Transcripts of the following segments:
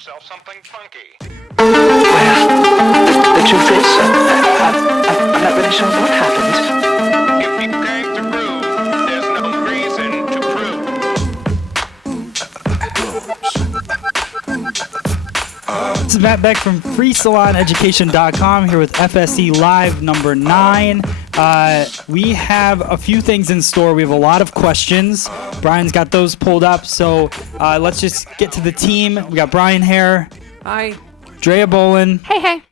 yourself something funky. Well, the truth is, I'm not really sure what happened. If you came to prove, there's no reason to prove. This is Matt Beck from FreeSalonEducation.com here with FSE Live number 9. We have a few things in store. We have a lot of questions. Brian's got those pulled up, so let's just get to the team. We got Brian Hare. Hi. Drea Bolin. Hey.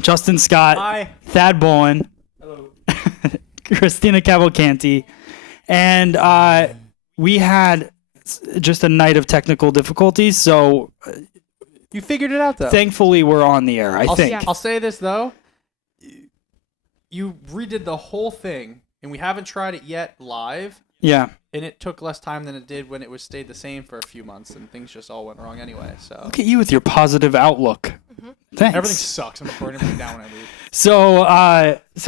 Justin Scott. Hi. Thad Bolin. Hello. Christina Cavalcanti. And we had just a night of technical difficulties, so You figured it out, though. thankfully we're on the air, I think. I'll say this, though. You redid the whole thing, and we haven't tried it yet live, Yeah. and it took less time than it did when it was stayed the same for a few months, and things just all went wrong anyway. So Look at you with your positive outlook. Thanks. everything sucks. I'm recording everything down when I leave. So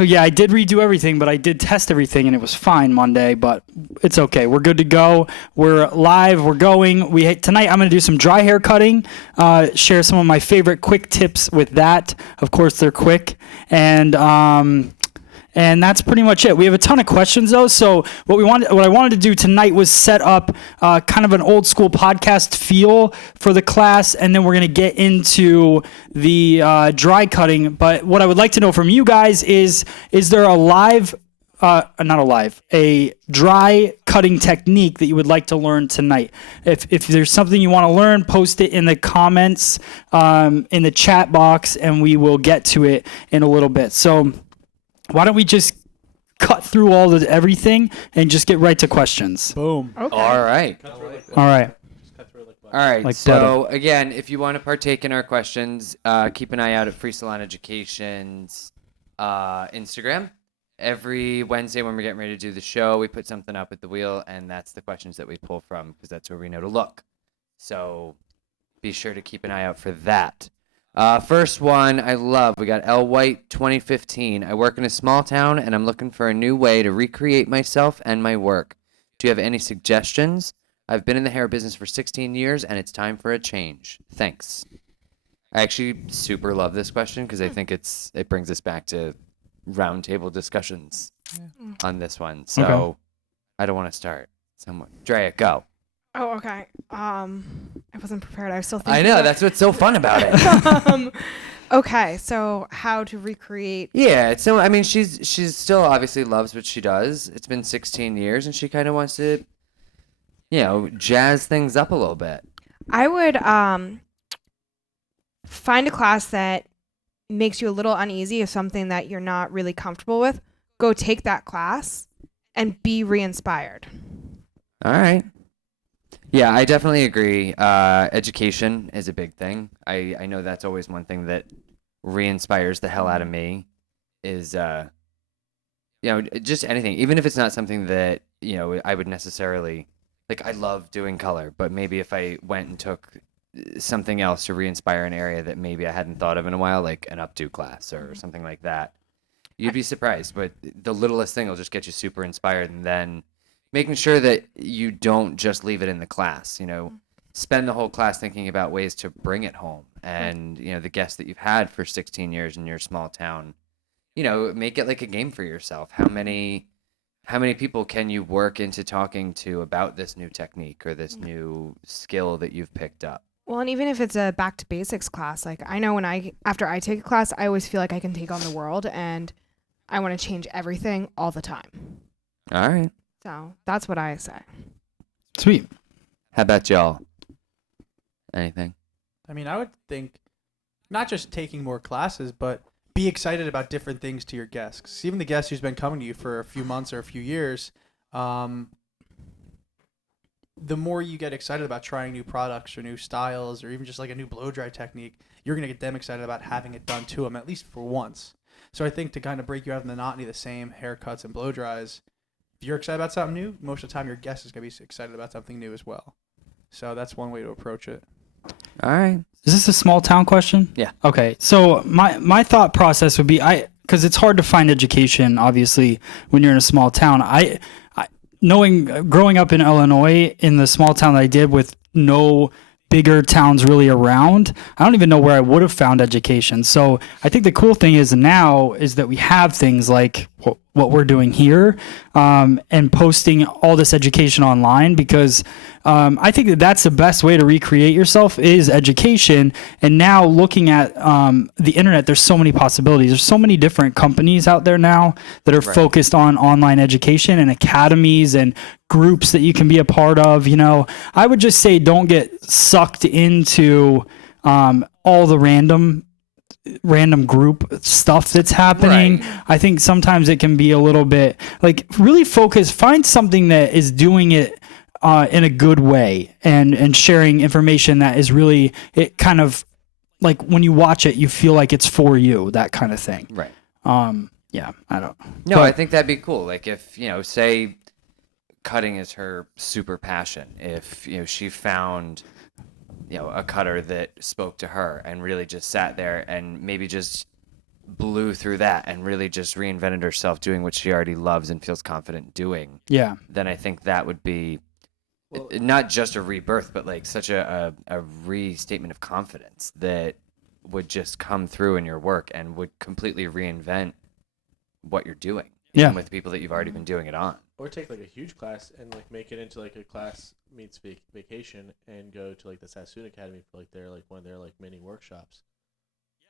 yeah, I did redo everything, but I did test everything, and it was fine Monday. But it's okay. We're good to go. We're live. We're going. Tonight I'm going to do some dry hair cutting. Share some of my favorite quick tips with that. Of course, they're quick, and that's pretty much it. We have a ton of questions though. So what I wanted to do tonight was set up kind of an old school podcast feel for the class, and then we're going to get into the dry cutting. But what I would like to know from you guys is there a dry cutting technique that you would like to learn tonight? If there's something you want to learn, post it in the comments, in the chat box, and we will get to it in a little bit. So why don't we just cut through everything and just get right to questions? Boom. Okay. All right. All right. All right. Like So again, if you want to partake in our questions, keep an eye out at Free Salon Education's Instagram. Every Wednesday when we're getting ready to do the show, we put something up at the wheel, and that's the questions that we pull from because that's where we know to look. So be sure to keep an eye out for that. First one I love. We got L. White 2015. I work in a small town, and I'm looking for a new way to recreate myself and my work. Do you have any suggestions? I've been in the hair business for 16 years, and it's time for a change. Thanks. I actually super love this question because I think it brings us back to roundtable discussions on this one. So Okay. I don't want to start. Drea, go. Oh, okay. I wasn't prepared. I was still thinking. I know. That's what's so fun about it. Okay, so how to recreate? Yeah, so I mean, she's still obviously loves what she does. It's been 16 years, and she kind of wants to, jazz things up a little bit. I would find a class that makes you a little uneasy of something that you're not really comfortable with. Go take that class and be re-inspired. All right. Yeah, I definitely agree. Education is a big thing. I know that's always one thing that re-inspires the hell out of me is, just anything. Even if it's not something that, I would necessarily, I love doing color, but maybe if I went and took something else to re-inspire an area that maybe I hadn't thought of in a while, like an updo class or something like that, you'd be surprised. But the littlest thing will just get you super inspired, and then making sure that you don't just leave it in the class, spend the whole class thinking about ways to bring it home. And, the guests that you've had for 16 years in your small town, make it like a game for yourself. How many people can you work into talking to about this new technique or this new skill that you've picked up? Well, and even if it's a back to basics class, I know after I take a class, I always feel like I can take on the world, and I want to change everything all the time. All right. So that's what I say. Sweet. How about y'all? Anything? I mean, I would think not just taking more classes, but be excited about different things to your guests. 'Cause even the guest who's been coming to you for a few months or a few years, the more you get excited about trying new products or new styles or even just like a new blow dry technique, you're going to get them excited about having it done to them, at least for once. So I think to kind of break you out of the monotony of the same haircuts and blow dries, if you're excited about something new, most of the time your guest is going to be excited about something new as well. So that's one way to approach it. All right. Is this a small town question? Yeah. Okay. So my thought process would be because it's hard to find education, obviously, when you're in a small town. Growing up in Illinois in the small town that I did with no bigger towns really around, I don't even know where I would have found education. So I think the cool thing is now is that we have things like what we're doing here, and posting all this education online, because I think that that's the best way to recreate yourself is education. And now looking at the internet, there's so many possibilities. There's so many different companies out there now that are focused on online education and academies and groups that you can be a part of. You know, I would just say don't get sucked into all the random group stuff that's happening. I think sometimes it can be a little bit like really focus, find something that is doing it in a good way and sharing information that is really, it kind of like when you watch it, you feel like it's for you, that kind of thing. Right. Yeah, I don't. No, I think that'd be cool. Like if, you know, say cutting is her super passion. If, you know, she found, you know, a cutter that spoke to her and really just sat there and maybe just blew through that and really just reinvented herself doing what she already loves and feels confident doing. Yeah. Then I think that would be not just a rebirth, but like such a restatement of confidence that would just come through in your work and would completely reinvent what you're doing. Yeah. Even with people that you've already been doing it on. Or take like a huge class and like make it into like a class meets vacation and go to like the Sassoon Academy for like their like one of their like mini workshops.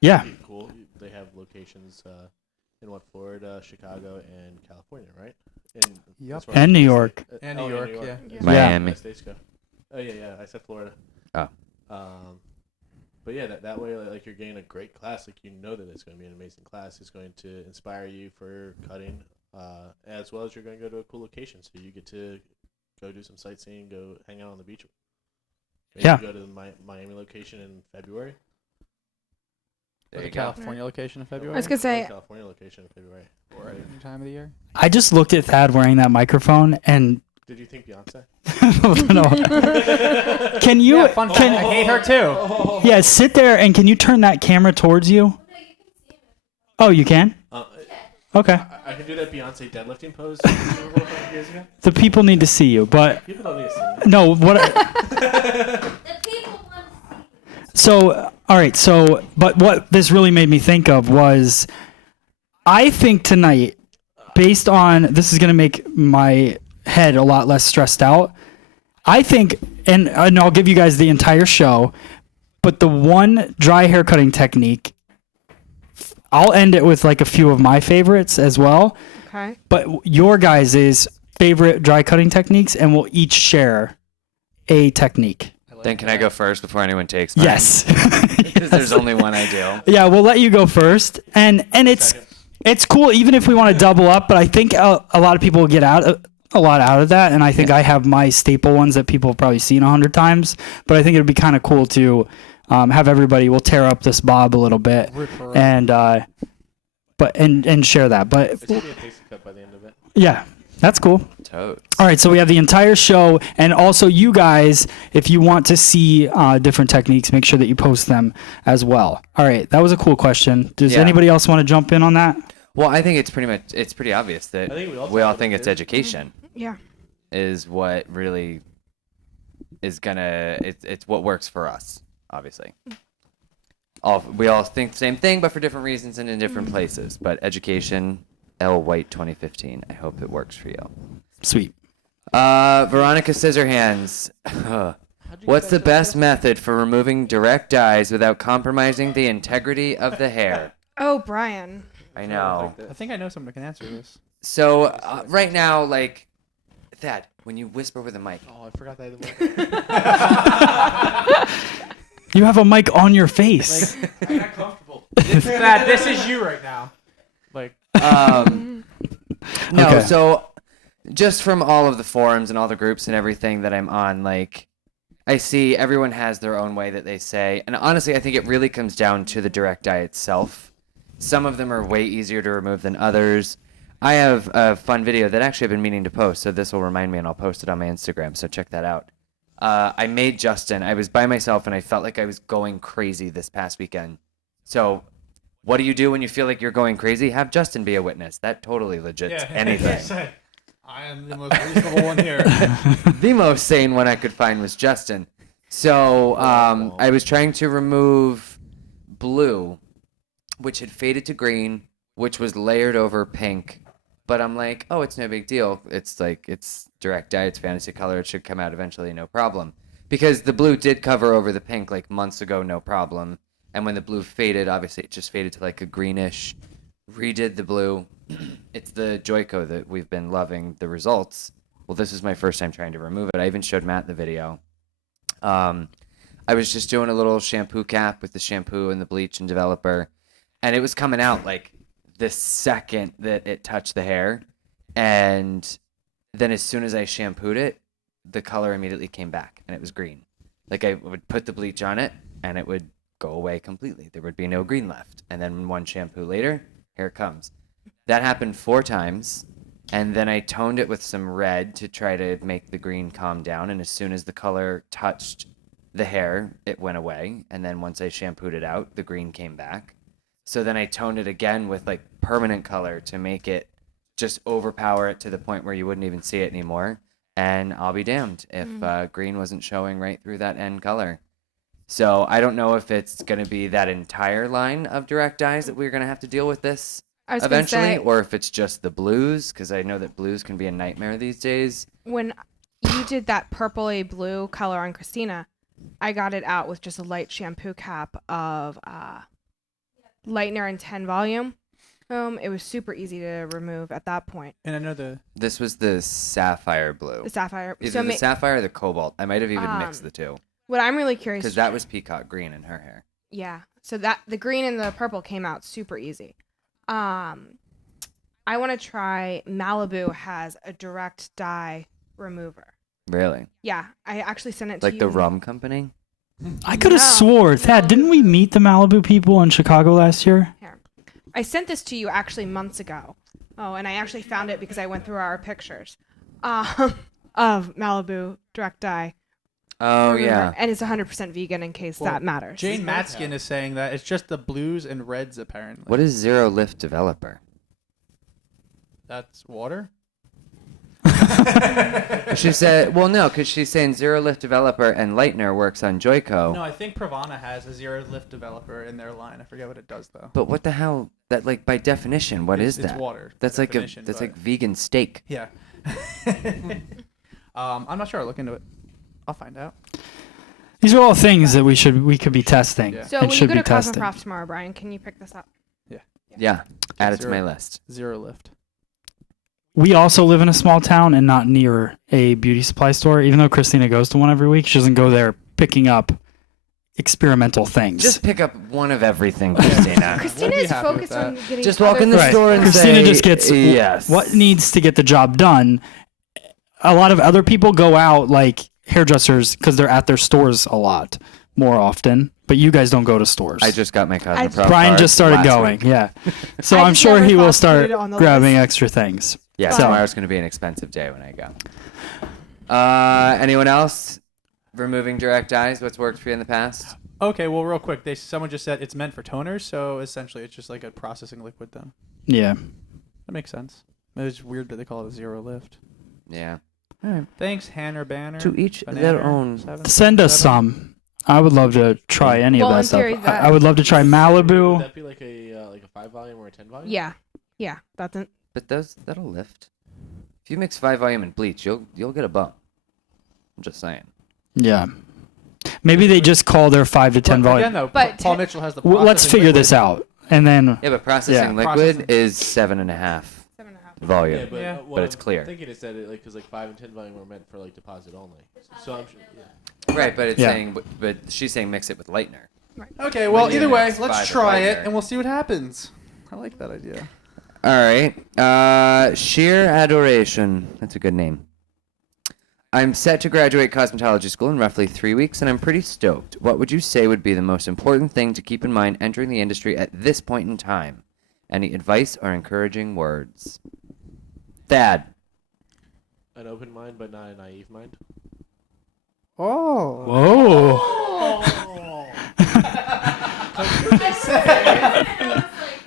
Yeah. That'd be cool. They have locations in Florida, Chicago, and California, right? Yep. as far And as New the York. state- And oh, New York, York. Yeah. Miami. Yeah, states go. Oh yeah. I said Florida. Oh. But yeah, that way, like you're getting a great class. Like you know that it's going to be an amazing class. It's going to inspire you for cutting, as well as you're going to go to a cool location. So you get to go do some sightseeing, go hang out on the beach. Maybe Yeah. go to the Miami location in February. There The you go. California location in February. I was gonna say, California location in February. or any time of the year. I just looked at Thad wearing that microphone and Did you think Beyonce? no. Can you Yeah, fun fact. I hate her too. yeah, sit there and can you turn that camera towards you? Oh, you can? Okay. I can do that Beyonce deadlifting pose. Years ago. The people need to see you, but People don't need to see me. no, what The people want to see. So, all right. So, but what this really made me think of was, I think tonight, based on this is going to make my head a lot less stressed out. I think, and I'll give you guys the entire show, but the one dry hair cutting technique, I'll end it with like a few of my favorites as well. okay. But your guys' favorite dry cutting techniques, and we'll each share a technique. Then can I go first before anyone takes mine? Yes. Because there's only one I do. Yeah, we'll let you go first, and it's cool even if we want to double up. But I think a lot of people will get a lot out of that, and I think I have my staple ones that people have probably seen 100 times. But I think it'd be kind of cool to have everybody. We'll tear up this bob a little bit, and and share that. But It's gonna be a pastry cut by the end of it. yeah, that's cool. Totes. All right, so we have the entire show, and also you guys, if you want to see different techniques, make sure that you post them as well. All right, that was a cool question. Does Yeah. anybody else want to jump in on that? Well, I think it's pretty obvious that I think we all we all talked think about it's it. education Yeah. is what really is gonna it's what works for us, obviously. We all think the same thing, but for different reasons and in different places. But education, L. White 2015. I hope it works for you. Sweet. Veronica Scissorhands. What's the best method for removing direct dyes without compromising the integrity of the hair? Oh, Brian. I know. I think I know someone who can answer this. So right now, like, Thad, when you whisper with a mic, Oh, I forgot that. I You have a mic on your face. I'm not comfortable. This is you right now. Like, no, Okay. so just from all of the forums and all the groups and everything that I'm on, like, I see everyone has their own way that they say. And honestly, I think it really comes down to the direct dye itself. Some of them are way easier to remove than others. I have a fun video that actually I've been meaning to post, so this will remind me, and I'll post it on my Instagram, so check that out. I made Justin. I was by myself, and I felt like I was going crazy this past weekend. So what do you do when you feel like you're going crazy? Have Justin be a witness. That totally legit anything. I am the most reasonable one here. The most sane one I could find was Justin. So I was trying to remove blue, which had faded to green, which was layered over pink. But I'm like, oh, it's no big deal. It's like, it's direct dye, it's fantasy color. It should come out eventually, no problem. Because the blue did cover over the pink like months ago, no problem. And when the blue faded, obviously it just faded to like a greenish. Redid the blue. It's the Joico that we've been loving the results. Well, this is my first time trying to remove it. I even showed Matt the video. I was just doing a little shampoo cap with the shampoo and the bleach and developer, and it was coming out like the second that it touched the hair, and then as soon as I shampooed it, the color immediately came back, and it was green. Like I would put the bleach on it, and it would go away completely. There would be no green left, and then one shampoo later, here it comes. That happened 4 times. And then I toned it with some red to try to make the green calm down. And as soon as the color touched the hair, it went away. And then once I shampooed it out, the green came back. So then I toned it again with like permanent color to make it just overpower it to the point where you wouldn't even see it anymore. And I'll be damned if green wasn't showing right through that end color. So I don't know if it's going to be that entire line of direct dyes that we're going to have to deal with this I was gonna eventually, say, or if it's just the blues, because I know that blues can be a nightmare these days. when you did that purpley blue color on Christina, I got it out with just a light shampoo cap of lightener and 10 volume. It was super easy to remove at that point. And I know This was the sapphire blue. The sapphire. Either the sapphire or the cobalt. I might have even mixed the two. What I'm really curious, Because that was peacock green in her hair. yeah. So that the green and the purple came out super easy. I want to try Malibu has a direct dye remover. Really? Yeah, I actually sent it to Like you. the rum company? I could have swore, Thad, didn't we meet the Malibu people in Chicago last year? Here. I sent this to you actually months ago. Oh, and I actually found it because I went through our pictures of Malibu direct dye. Oh, remover. yeah. And it's 100% vegan in case that matters. Jane Matskin is saying that it's just the blues and reds apparently. What is Zero Lift Developer? That's water? She said, well, no, because she's saying Zero Lift Developer and Lightener works on Joico. No, I think Pravana has a zero lift developer in their line. I forget what it does though. But what the hell? That, like, by definition, what is It's that? water. by That's like definition, that's but- like vegan steak. Yeah. I'm not sure. I'll look into it. I'll find out. These are all things that we could be testing. Yeah. So and when you should go be to testing. Cosmoprof tomorrow, Brian, can you pick this up? Yeah, add it to Zero. my list. Zero lift. We also live in a small town and not near a beauty supply store. Even though Christina goes to one every week, she doesn't go there picking up experimental things. Just pick up one of everything, Christina. Christina We'll be is happy with focused that. on getting Just walk in the other store and Christina say, just gets yes. what needs to get the job done. A lot of other people go out like hairdressers because they're at their stores a lot more often. But you guys don't go to stores. I just got my Cosmoprof Brian card just started last going. week. Yeah. So I I'm just sure never he will thought to start put it on the grabbing list. extra things. Yeah, So- tomorrow's going to be an expensive day when I go. Anyone else? Removing direct dyes, what's worked for you in the past? Okay, well, real quick, someone just said it's meant for toners, so essentially it's just like a processing liquid then. Yeah. That makes sense. It's weird that they call it a zero lift. Yeah. All right. Thanks, Hanner Banner. To each Banana, their own. Send us some. I would love to try any Well, of in that stuff. theory, that- I would love to try Would Malibu. that be like a 5 volume or a 10 volume? Yeah, that's it. But that'll lift. If you mix 5 volume and bleach, you'll get a bump. I'm just saying. Yeah. Maybe they just call their 5 to 10 But volume. again, though, But Paul te- Mitchell has the Well, let's processing figure liquid. this out. And then Yeah, but processing Yeah. liquid Processing- is 7.5 volume. Yeah, but, Yeah. what But it's I'm clear. thinking is that because like 5 and 10 volume were meant for like deposit only. So I'm sure. Yeah. Right, but it's Yeah. saying, but she's saying mix it with lightener. Okay, well, When either you way, mix let's 5 try and it lighter. and we'll see what happens. I like that idea. All right. Sheer Adoration. That's a good name. I'm set to graduate cosmetology school in roughly 3 weeks, and I'm pretty stoked. What would you say would be the most important thing to keep in mind entering the industry at this point in time? Any advice or encouraging words? Thad. An open mind, but not a naive mind. Oh. Whoa.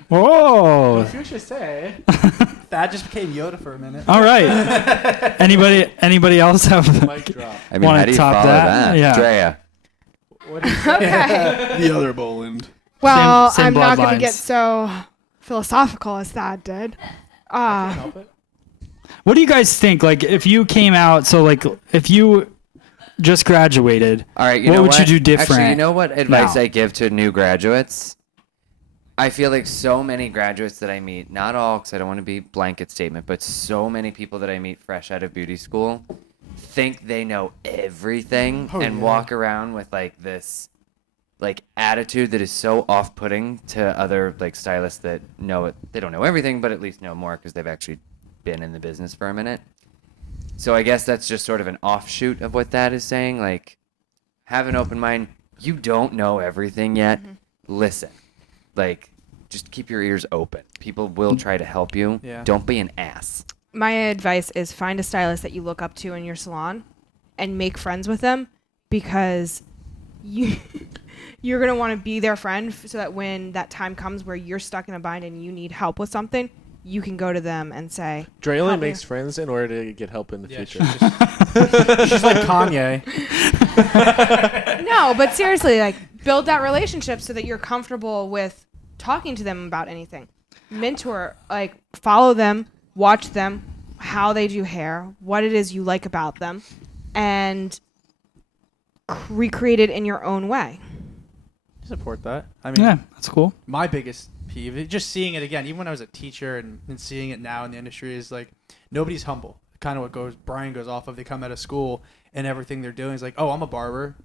Whoa. You should say. That just became Yoda for a minute. All right. Anybody else have Mic drop. I mean, Wanna how do you top follow that? that? Yeah. Drea. Okay. The other Boland. Well, Same I'm not going to bloodlines. get so philosophical as that did. What do you guys think? Like, if you came out, so like, if you just graduated, All right, you what know would what? you do different? Actually, you know what advice now? I give to new graduates? I feel like so many graduates that I meet, not all, because I don't want to be blanket statement, but so many people that I meet fresh out of beauty school think they know everything and walk around with like this like attitude that is so off-putting to other like stylists that know it. They don't know everything, but at least know more because they've actually been in the business for a minute. So I guess that's just sort of an offshoot of what that is saying. Like, have an open mind. You don't know everything yet. Listen. Like, just keep your ears open. People will try to help you. Yeah. Don't be an ass. My advice is find a stylist that you look up to in your salon and make friends with them, because you're going to want to be their friend so that when that time comes where you're stuck in a bind and you need help with something, you can go to them and say, Dre only "Help me." makes friends in order to get help in the future. She's like Kanye. No, but seriously, like, build that relationship so that you're comfortable with talking to them about anything. Mentor, like, follow them, watch them, how they do hair, what it is you like about them, and recreate it in your own way. Support that. I mean, Yeah, that's cool. my biggest peeve, just seeing it again, even when I was a teacher and seeing it now in the industry, is like nobody's humble. Kind of what Brian goes off of. They come out of school and everything they're doing is like, oh, I'm a barber.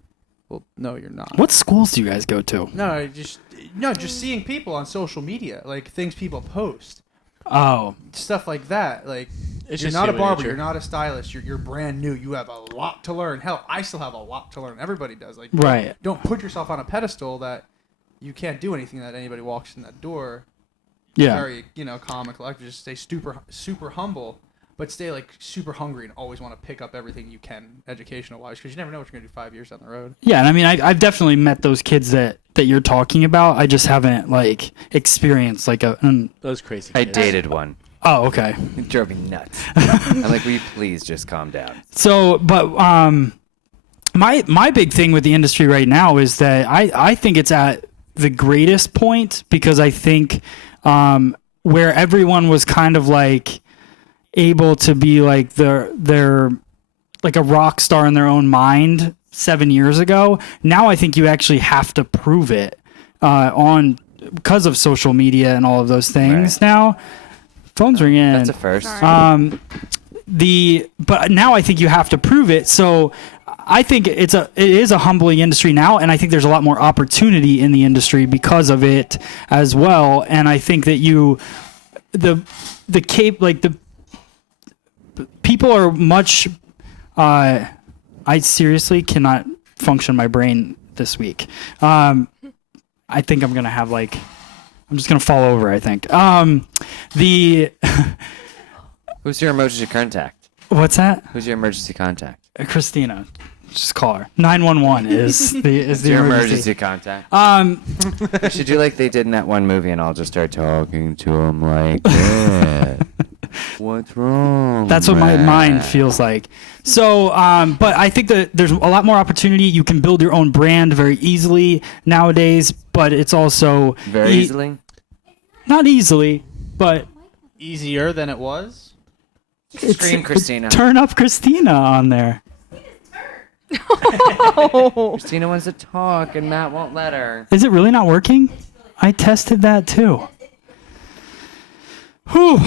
Well, no, you're not. What schools do you guys go to? Just seeing people on social media, like things people post, Oh, stuff like that. Like, It's you're just not a human barber, nature. you're not a stylist, you're brand new. You have a lot to learn. Hell, I still have a lot to learn. Everybody does. Like, right. don't put yourself on a pedestal that you can't do anything that anybody walks in that door. Yeah. Very, calm and collected. Just stay super humble, but stay like super hungry and always want to pick up everything you can educational wise, because you never know what you're gonna do 5 years down the road. Yeah, and I mean, I've definitely met those kids that you're talking about. I just haven't like experienced like a. Those crazy I kids. dated one. Oh, okay. It drove me nuts. I'm like, will you please just calm down? So, but my big thing with the industry right now is that I think it's at the greatest point, because I think where everyone was kind of like able to be like they're like a rock star in their own mind 7 years ago. Now I think you actually have to prove it because of social media and all of those things. Right. Now, phone's ringing. That's a first. Sorry. But now I think you have to prove it. So I think it is a humbling industry now, and I think there's a lot more opportunity in the industry because of it as well. And I think that the people are much. I seriously cannot function my brain this week. I think I'm gonna have I'm just gonna fall over. I think Who's your emergency contact? What's that? Who's your emergency contact? Christina. Just call her. 911 is the Your emergency. emergency contact. You should do like they did in that one movie, and I'll just start talking to him like that. What's wrong? That's what my man? mind feels like. So, but I think that there's a lot more opportunity. You can build your own brand very easily nowadays, but it's also Very easily. not easily, but Easier than it was. Scream Christina. Turn up Christina on there. Christina wants to talk, and Matt won't let her. Is it really not working? I tested that too. Whew.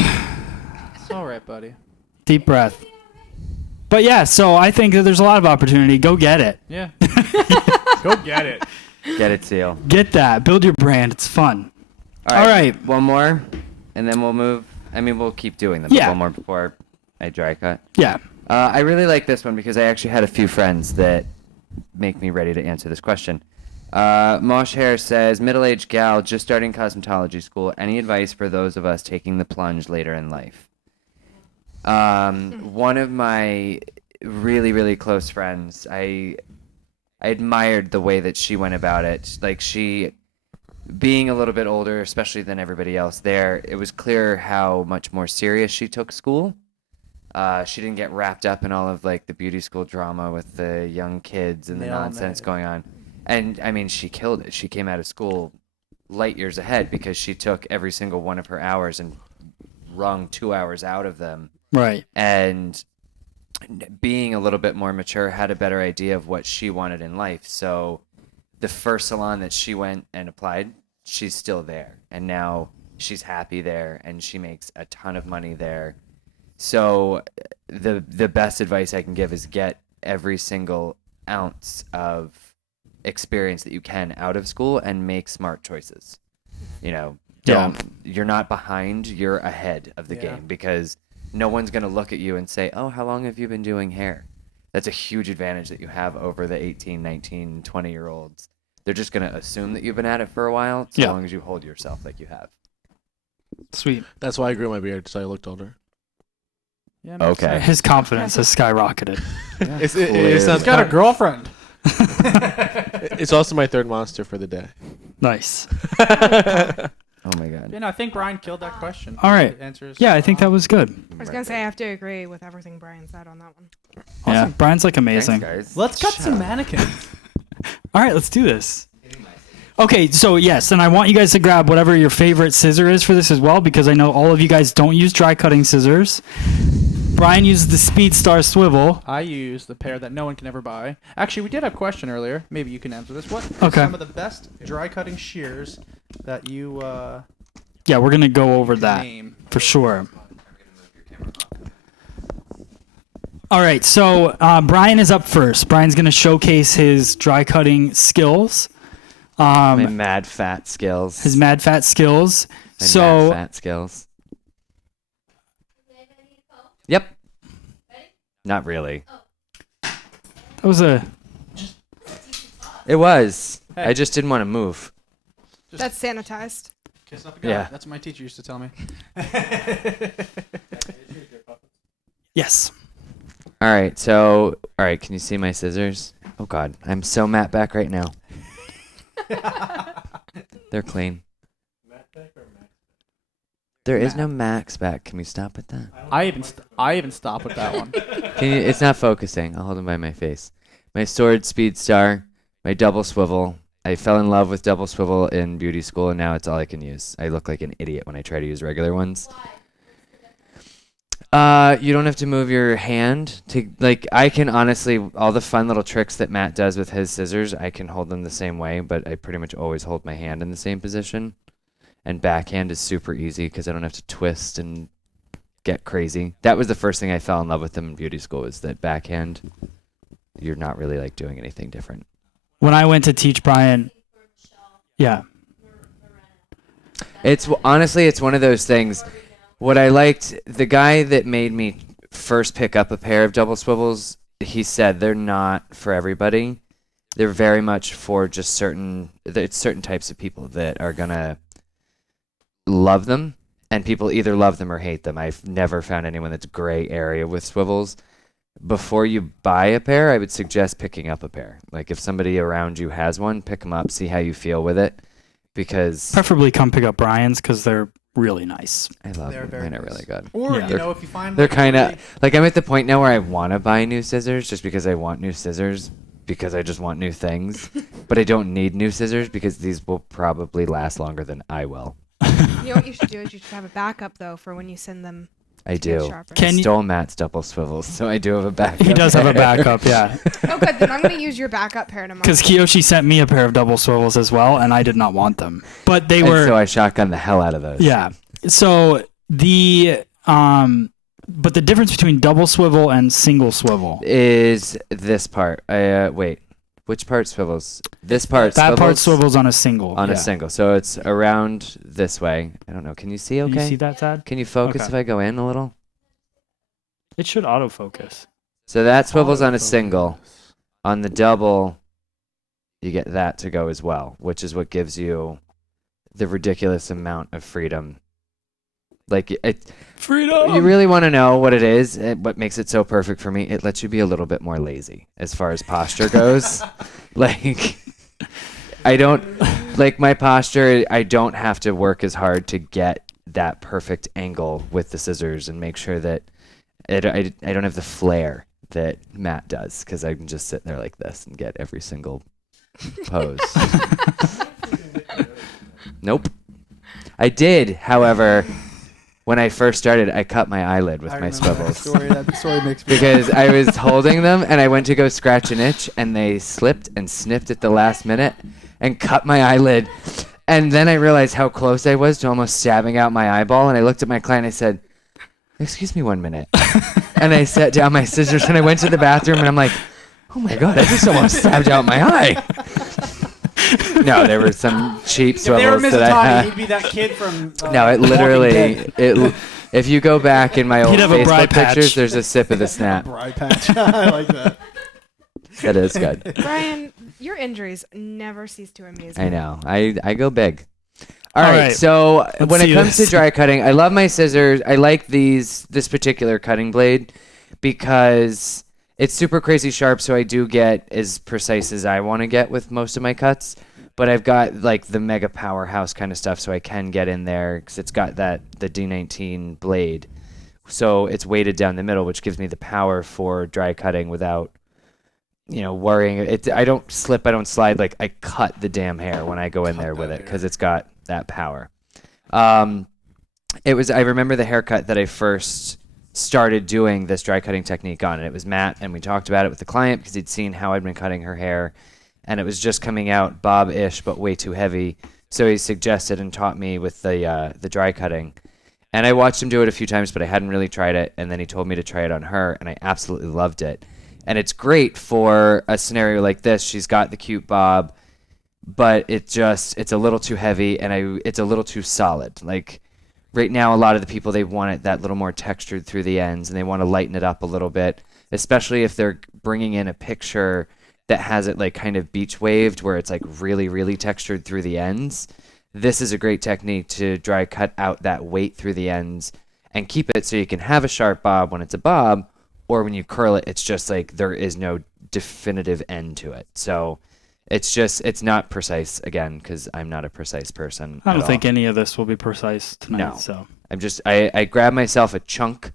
It's all right, buddy. Deep breath. But yeah, so I think that there's a lot of opportunity. Go get it. Yeah. Go get it. Get it, Seal. Get that. Build your brand. It's fun. All right. One more, and then we'll move. I mean, we'll keep doing them. But Yeah. one more before I dry cut. Yeah. I really like this one because I actually had a few friends that make me ready to answer this question. Mosh Hair says, middle-aged gal just starting cosmetology school. Any advice for those of us taking the plunge later in life? One of my really, really close friends, I admired the way that she went about it. Like, she, being a little bit older, especially than everybody else there, it was clear how much more serious she took school. She didn't get wrapped up in all of like the beauty school drama with the young kids and the Nailed nonsense it. going on. And I mean, she killed it. She came out of school light years ahead because she took every single one of her hours and wrung 2 hours out of them. Right. And being a little bit more mature, had a better idea of what she wanted in life. So the first salon that she went and applied, she's still there. And now she's happy there and she makes a ton of money there. So the best advice I can give is get every single ounce of experience that you can out of school and make smart choices. You know, you're not behind, you're ahead of the game, because no one's going to look at you and say, oh, how long have you been doing hair? That's a huge advantage that you have over the 18, 19, 20-year-olds. They're just going to assume that you've been at it for a while, so long as you hold yourself like you have. Sweet. That's why I grew my beard, so I looked older. Yeah, Okay. His confidence has skyrocketed. It's He's got a girlfriend. It's also my third monster for the day. Nice. Oh my God. Yeah, no, I think Brian killed that question. All right. Answers. Yeah, I think that was good. I was gonna say I have to agree with everything Brian said on that one. Yeah, Brian's like amazing. Thanks, guys. Let's cut some mannequins. All right, let's do this. Okay, so yes, and I want you guys to grab whatever your favorite scissor is for this as well, because I know all of you guys don't use dry cutting scissors. Brian uses the Speedstar swivel. I use the pair that no one can ever buy. Actually, we did have a question earlier. Maybe you can answer this. What are some of the best dry cutting shears that you Yeah, we're gonna go over that name? for sure. All right, so Brian is up first. Brian's gonna showcase his dry cutting skills. My mad fat skills. His mad fat skills. My So mad fat skills. Yep. Not really. that was a It was. Hey. I just didn't want to move. That's sanitized. Kiss up a guy. Yeah. That's what my teacher used to tell me. yes. All right, can you see my scissors? Oh God, I'm so matte back right now. They're clean. There is no max back. Can we stop at that? I even stopped with that one. It's not focusing. I'll hold them by my face. My Sword Speedstar, my double swivel. I fell in love with double swivel in beauty school, and now it's all I can use. I look like an idiot when I try to use regular ones. You don't have to move your hand to, like, I can honestly, all the fun little tricks that Matt does with his scissors, I can hold them the same way, but I pretty much always hold my hand in the same position. And backhand is super easy because I don't have to twist and get crazy. That was the first thing I fell in love with them in beauty school, was that backhand, you're not really like doing anything different. When I went to teach Brian, yeah. It's honestly, it's one of those things. What I liked, the guy that made me first pick up a pair of double swivels, he said they're not for everybody. They're very much for just certain types of people that are gonna love them, and people either love them or hate them. I've never found anyone that's gray area with swivels. Before you buy a pair, I would suggest picking up a pair. Like if somebody around you has one, pick them up, see how you feel with it, because Preferably come pick up Brian's because they're really nice. I love They're them. very Mine are nice. really good. Or Yeah. you know, if you find They're like, kind of really- like, I'm at the point now where I want to buy new scissors just because I want new scissors, because I just want new things, but I don't need new scissors because these will probably last longer than I will. You know what you should do is you should have a backup though for when you send them. I to get do. sharper. Can I you- stole Matt's double swivels, so I do have a backup. He does have a backup, yeah. Oh, good. Then I'm gonna use your backup pair tomorrow. Because Kiyoshi sent me a pair of double swivels as well, and I did not want them. But they And were, so I shotgun the hell out of those. yeah. So but the difference between double swivel and single swivel. Is this part? Wait. Which part swivels? This part That swivels part swivels on a single. on yeah. a single. So it's around this way. I don't know. Can you see okay? You see that, Tad? Can you focus Okay. if I go in a little? It should autofocus. So that swivels on a single. On the double, you get that to go as well, which is what gives you the ridiculous amount of freedom. Like, Freedom! you really want to know what it is, what makes it so perfect for me? It lets you be a little bit more lazy as far as posture goes. Like, I don't, like my posture, I don't have to work as hard to get that perfect angle with the scissors and make sure that I don't have the flair that Matt does, because I can just sit there like this and get every single pose. Nope. I did, however, when I first started, I cut my eyelid with I my remember swivels. That story makes me Because I was holding them and I went to go scratch an itch and they slipped and snipped at the last minute and cut my eyelid. And then I realized how close I was to almost stabbing out my eyeball. And I looked at my client and I said, "Excuse me 1 minute." And I set down my scissors and I went to the bathroom and I'm like, "Oh my God, I just almost stabbed out my eye." No, there were some cheap If they were swivels Mrs. that I Toddy, had. he'd be that kid from. No, it Walking literally, Dead. if you go back in my old He'd have a bri Facebook pictures, patch. there's a sip of the snap. Bri patch. I like that. That is good. Brian, your injuries never cease to amaze me. I know. I go big. All All right. right. So Let's when it see comes this. to dry cutting, I love my scissors. I like this particular cutting blade because it's super crazy sharp. So I do get as precise as I want to get with most of my cuts. But I've got like the mega powerhouse kind of stuff, so I can get in there because it's got the D19 blade. So it's weighted down the middle, which gives me the power for dry cutting without, worrying. I don't slip, I don't slide. Like I cut the damn hair when I go in there with it because it's got that power. I remember the haircut that I first started doing this dry cutting technique on, and it was Matt, and we talked about it with the client because he'd seen how I'd been cutting her hair. And it was just coming out bob-ish, but way too heavy. So he suggested and taught me with the dry cutting. And I watched him do it a few times, but I hadn't really tried it. And then he told me to try it on her, and I absolutely loved it. And it's great for a scenario like this. She's got the cute bob, but it's a little too heavy, and it's a little too solid. Like right now, a lot of the people, they want it that little more textured through the ends, and they want to lighten it up a little bit, especially if they're bringing in a picture that has it like kind of beach waved where it's like really, really textured through the ends. This is a great technique to dry cut out that weight through the ends and keep it so you can have a sharp bob when it's a bob, or when you curl it, it's just like there is no definitive end to it. So it's not precise again, because I'm not a precise person. I don't at think all. any of this will be precise tonight. No. So I grab myself a chunk.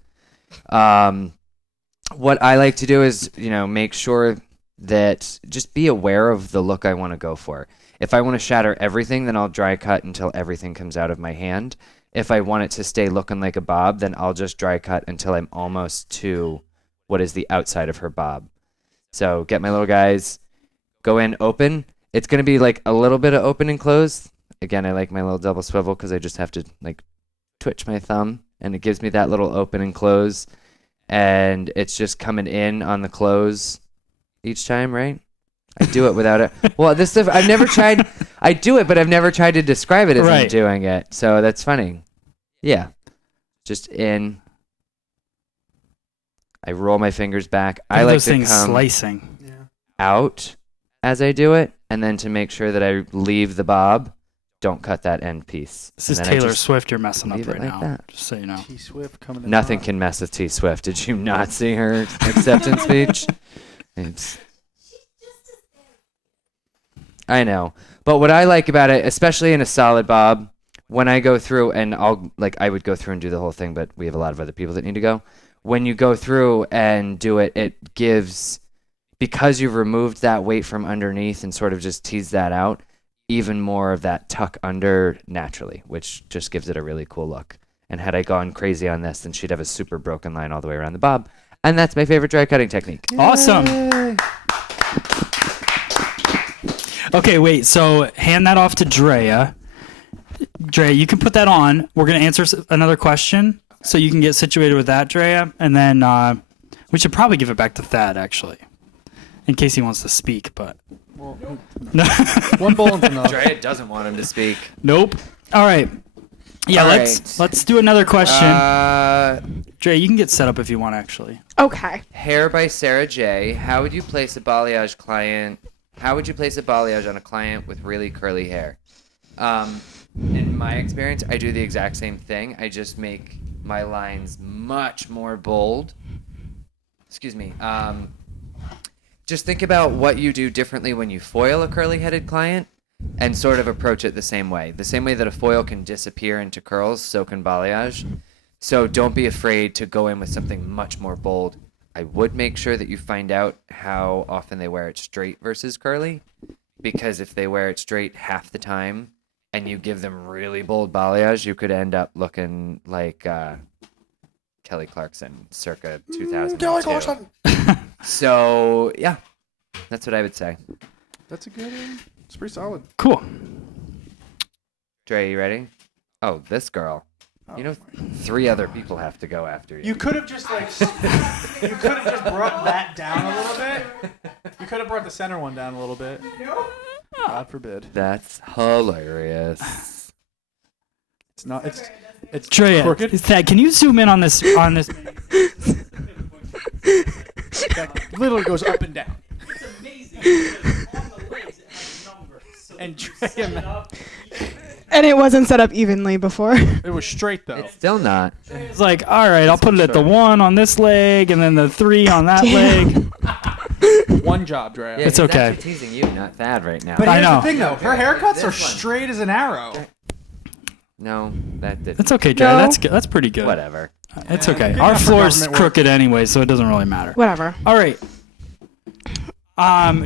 What I like to do is, make sure that just be aware of the look I want to go for. If I want to shatter everything, then I'll dry cut until everything comes out of my hand. If I want it to stay looking like a bob, then I'll just dry cut until I'm almost to what is the outside of her bob. So get my little guys, go in open. It's going to be like a little bit of open and close. Again, I like my little double swivel because I just have to like twitch my thumb and it gives me that little open and close. And it's just coming in on the close each time, right? I do it without it. Well, this stuff I've never tried. I do it, but I've never tried to describe it as I'm Right. doing it. So that's funny. Yeah, just in. I roll my fingers back. I like those to things come slicing. Yeah. out as I do it, and then to make sure that I leave the bob, don't cut that end piece. This is And then I Taylor just Swift you're messing up leave it right like now. that. Just so you know. T Swift coming in Nothing hot. can mess with T Swift. Did you not see her acceptance speech? It's, I know. But what I like about it, especially in a solid bob, when I go through and I would go through and do the whole thing, but we have a lot of other people that need to go. When you go through and do it, it gives, because you've removed that weight from underneath and sort of just teased that out, even more of that tuck under naturally, which just gives it a really cool look. And had I gone crazy on this, then she'd have a super broken line all the way around the bob. And that's my favorite dry cutting technique. Awesome. Okay, wait. So hand that off to Drea. Drea, you can put that on. We're going to answer another question, so you can get situated with that, Drea. And then we should probably give it back to Thad, actually, in case he wants to speak. But Well, no. one bowling's enough. Drea doesn't want him to speak. Nope. All right. Yeah, All let's do another question. Uh, Drea, you can get set up if you want, actually. Okay. Hair by Sarah J. How would you place a balayage client? How would you place a balayage on a client with really curly hair? In my experience, I do the exact same thing. I just make my lines much more bold. Excuse me. Just think about what you do differently when you foil a curly-headed client and sort of approach it the same way. The same way that a foil can disappear into curls, so can balayage. So don't be afraid to go in with something much more bold. I would make sure that you find out how often they wear it straight versus curly, because if they wear it straight half the time and you give them really bold balayage, you could end up looking like Kelly Clarkson circa 2002. Kelly Clarkson. So, yeah, that's what I would say. That's a good. It's pretty solid. Cool. Dre, you ready? Oh, this girl. You know, 3 other people have to go after you. You could have just you could have just brought that down a little bit. You could have brought the center one down a little bit. God forbid. That's hilarious. It's not. It's Drea, crooked. Thad, can you zoom in on this? That literally goes up and down. And Drea, And it wasn't set up evenly before. it was straight though. It's still not. It's like, all right, I'll put it at the 1 on this leg and then the 3 on that leg. One job, Drea. Yeah, It's he's okay. actually teasing you, not Thad, right now. But I here's know. the thing, though. Her haircuts This are one. straight as an arrow. No, that didn't. That's okay, Drea. No. That's good. That's pretty good. Whatever. It's okay. Good Our enough for floor's government work. crooked anyway, so it doesn't really matter. Whatever. All right.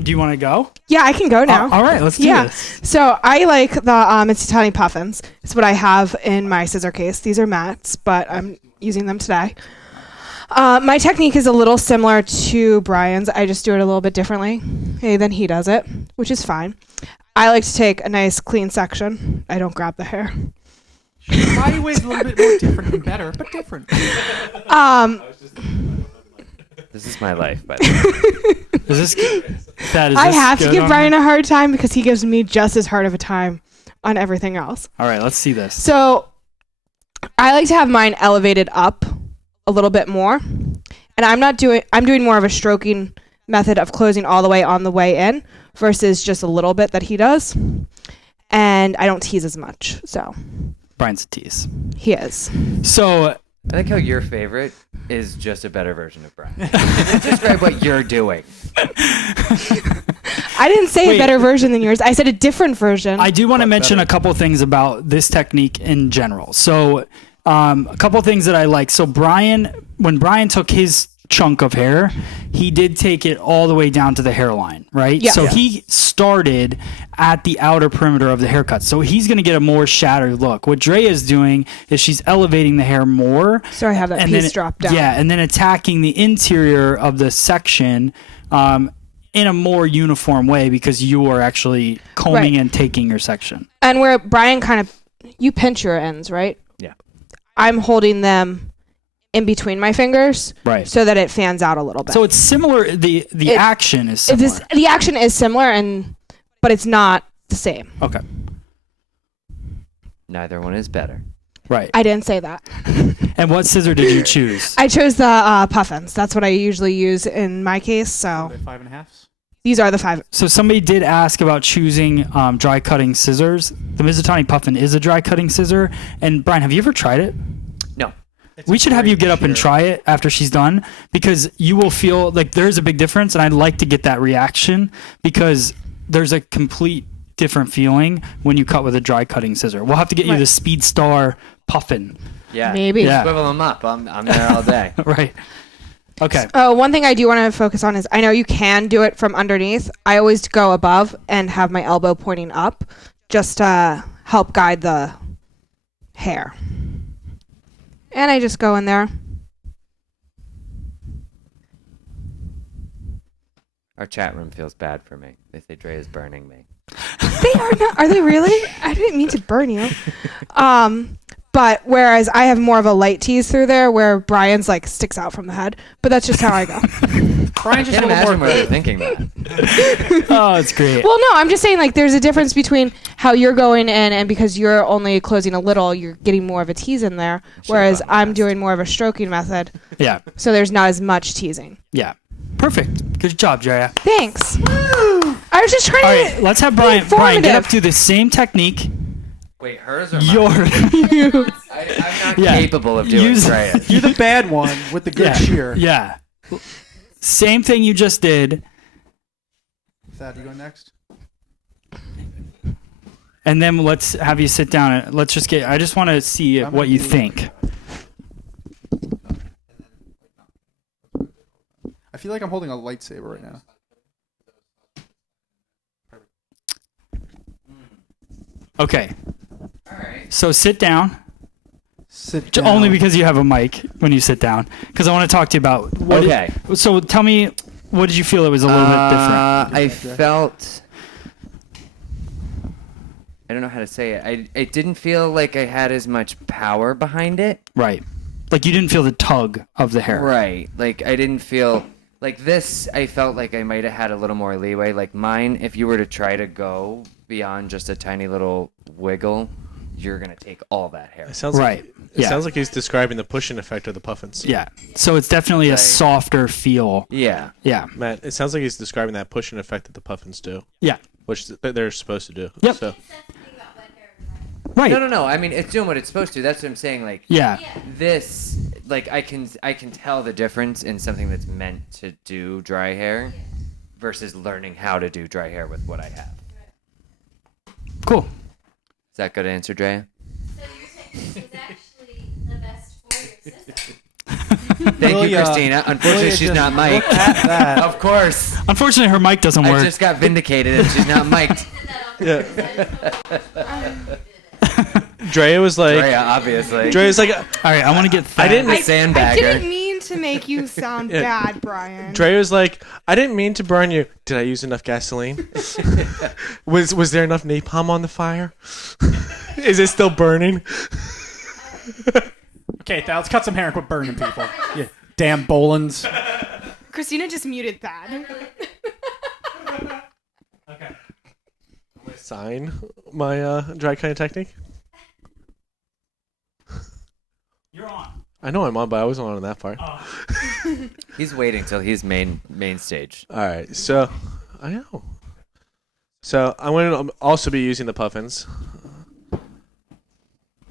Do you want to go? Yeah, I can go now. All right, let's do Yeah. this. So I like the Mitsutani puffins. It's what I have in my scissor case. These are mats, but I'm using them today. My technique is a little similar to Brian's. I just do it a little bit differently than he does it, which is fine. I like to take a nice clean section. I don't grab the hair. Body weight's a little bit more different and better, but different. This is my life, by the way. Is this Thad, is I this have to good give on Brian you? a hard time because he gives me just as hard of a time on everything else. All right, let's see this. So I like to have mine elevated up a little bit more. And I'm doing more of a stroking method of closing all the way on the way in versus just a little bit that he does. And I don't tease as much. So Brian's a tease. he is. So I like how your favorite is just a better version of Brian. Describe what you're doing. I didn't say Wait. a better version than yours. I said a different version. I do want to mention a couple things about this technique in general. So a couple things that I like. So when Brian took his chunk of hair, he did take it all the way down to the hairline, right? Yeah. So Yeah. he started at the outer perimeter of the haircut. So he's going to get a more shattered look. What Drea is doing is she's elevating the hair more. So I have that and piece then drop down. Yeah, and then attacking the interior of the section in a more uniform way because you are actually combing Right. and taking your section. And where Brian you pinch your ends, right? Yeah. I'm holding them in between my fingers, Right. so that it fans out a little bit. So it's similar. The action is similar. The action is similar, but it's not the same. Okay. Neither one is better. Right. I didn't say that. And what scissor did you choose? I chose the puffins. That's what I usually use in my case. So 5.5s. these are the 5. So somebody did ask about choosing dry cutting scissors. The Mizutani Puffin is a dry cutting scissor. And Brian, have you ever tried it? No. We should have you get up and try it after she's done because you will feel like there's a big difference. And I'd like to get that reaction because there's a complete different feeling when you cut with a dry cutting scissor. We'll have to get you Right. the Speed Star Puffin. Yeah. Maybe. Yeah. Swivel them up. I'm there all day. Right. Okay. Oh, one thing I do want to focus on is I know you can do it from underneath. I always go above and have my elbow pointing up just to help guide the hair. And I just go in there. Our chat room feels bad for me. They say Dre is burning me. They are not. Are they really? I didn't mean to burn you. But whereas I have more of a light tease through there, where Brian's like sticks out from the head. But that's just how I go. Brian's just Can't a little imagine more. where they're thinking that. Oh, it's great. Well, no, I'm just saying like there's a difference between how you're going in and because you're only closing a little, you're getting more of a tease in there. Whereas gone I'm fast. doing more of a stroking method, Yeah. so there's not as much teasing. Yeah. Perfect. Good job, Drea. Thanks. I was just trying All to. right, let's have Brian get up informative. to the same technique. Wait, hers or Your I'm not Yeah. capable of doing Use- Dre's. You're the bad one with the good yeah. shear. Yeah. Same thing you just did, Thad, you going next? and then let's have you sit down and let's just get. I just want to see I'm what gonna you do- think. I feel like I'm holding a lightsaber right now. Okay. All right. So sit down. Sit J- down. Only because you have a mic when you sit down. Because I want to talk to you about what. Okay. So tell me, what did you feel it was a little bit different? I felt. I don't know how to say it. I didn't feel like I had as much power behind it. Right. Like you didn't feel the tug of the hair. Right. Like I didn't feel like this. I felt like I might have had a little more leeway. Like mine, if you were to try to go beyond just a tiny little wiggle, you're gonna take all that hair. It sounds Right. like it Yeah. sounds like he's describing the pushing effect of the puffins. Yeah. So it's definitely a Right. softer feel. Yeah. Yeah. Matt, it sounds like he's describing that pushing effect that the puffins do, Yeah. which they're supposed to do. Yep. So Right. No. I mean, it's doing what it's supposed to. That's what I'm saying. Like Yeah. this, like I can tell the difference in something that's meant to do dry hair versus learning how to do dry hair with what I have. Cool. Is that good answer, Drea? So your technique is actually the best for your sister. Thank you, Julia- Christina. Unfortunately, Julia she's just not mic'd. look at that. Of course. Unfortunately, her mic doesn't I work. just got vindicated and she's not mic'd. Did that on purpose. I just don't Drea was like, Drea, obviously. Drea's like, All right. I want to get. I didn't- The I sandbagger. didn't mean to make you sound Yeah. bad, Brian. Drea was like, I didn't mean to burn you. Did I use enough gasoline? was there enough napalm on the fire? Is it still burning? Okay, now let's cut some hair and quit burning people. Yeah. Damn Bolins. Christina just muted that. Sign my dry cutting technique. You're on. I know I'm on, but I wasn't on that part. He's waiting till he's main stage. All right, so I know. So I'm going to also be using the puffins.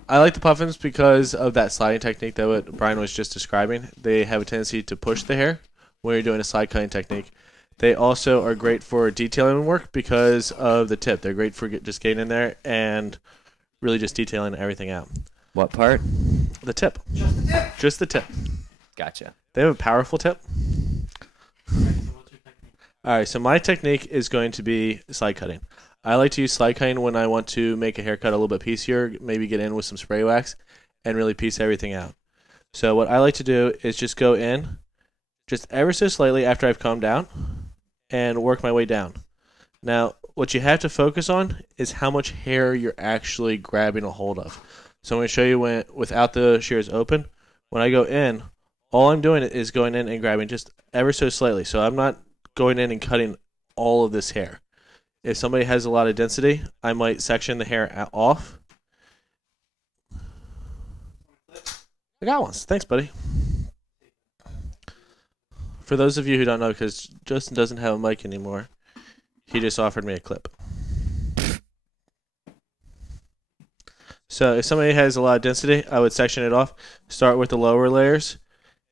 I like the puffins because of that sliding technique that what Brian was just describing. They have a tendency to push the hair when you're doing a slide cutting technique. They also are great for detailing work because of the tip. They're great for just getting in there and really just detailing everything out. What part? The tip. Just the tip. Gotcha. They have a powerful tip. All right, so my technique is going to be slide cutting. I like to use slide cutting when I want to make a haircut a little bit piecier, maybe get in with some spray wax and really piece everything out. So what I like to do is just go in just ever so slightly after I've calmed down and work my way down. Now, what you have to focus on is how much hair you're actually grabbing a hold of. So I'm going to show you when without the shears open. When I go in, all I'm doing is going in and grabbing just ever so slightly. So I'm not going in and cutting all of this hair. If somebody has a lot of density, I might section the hair off. I got one. Thanks, buddy. For those of you who don't know, because Justin doesn't have a mic anymore, he just offered me a clip. So if somebody has a lot of density, I would section it off, start with the lower layers,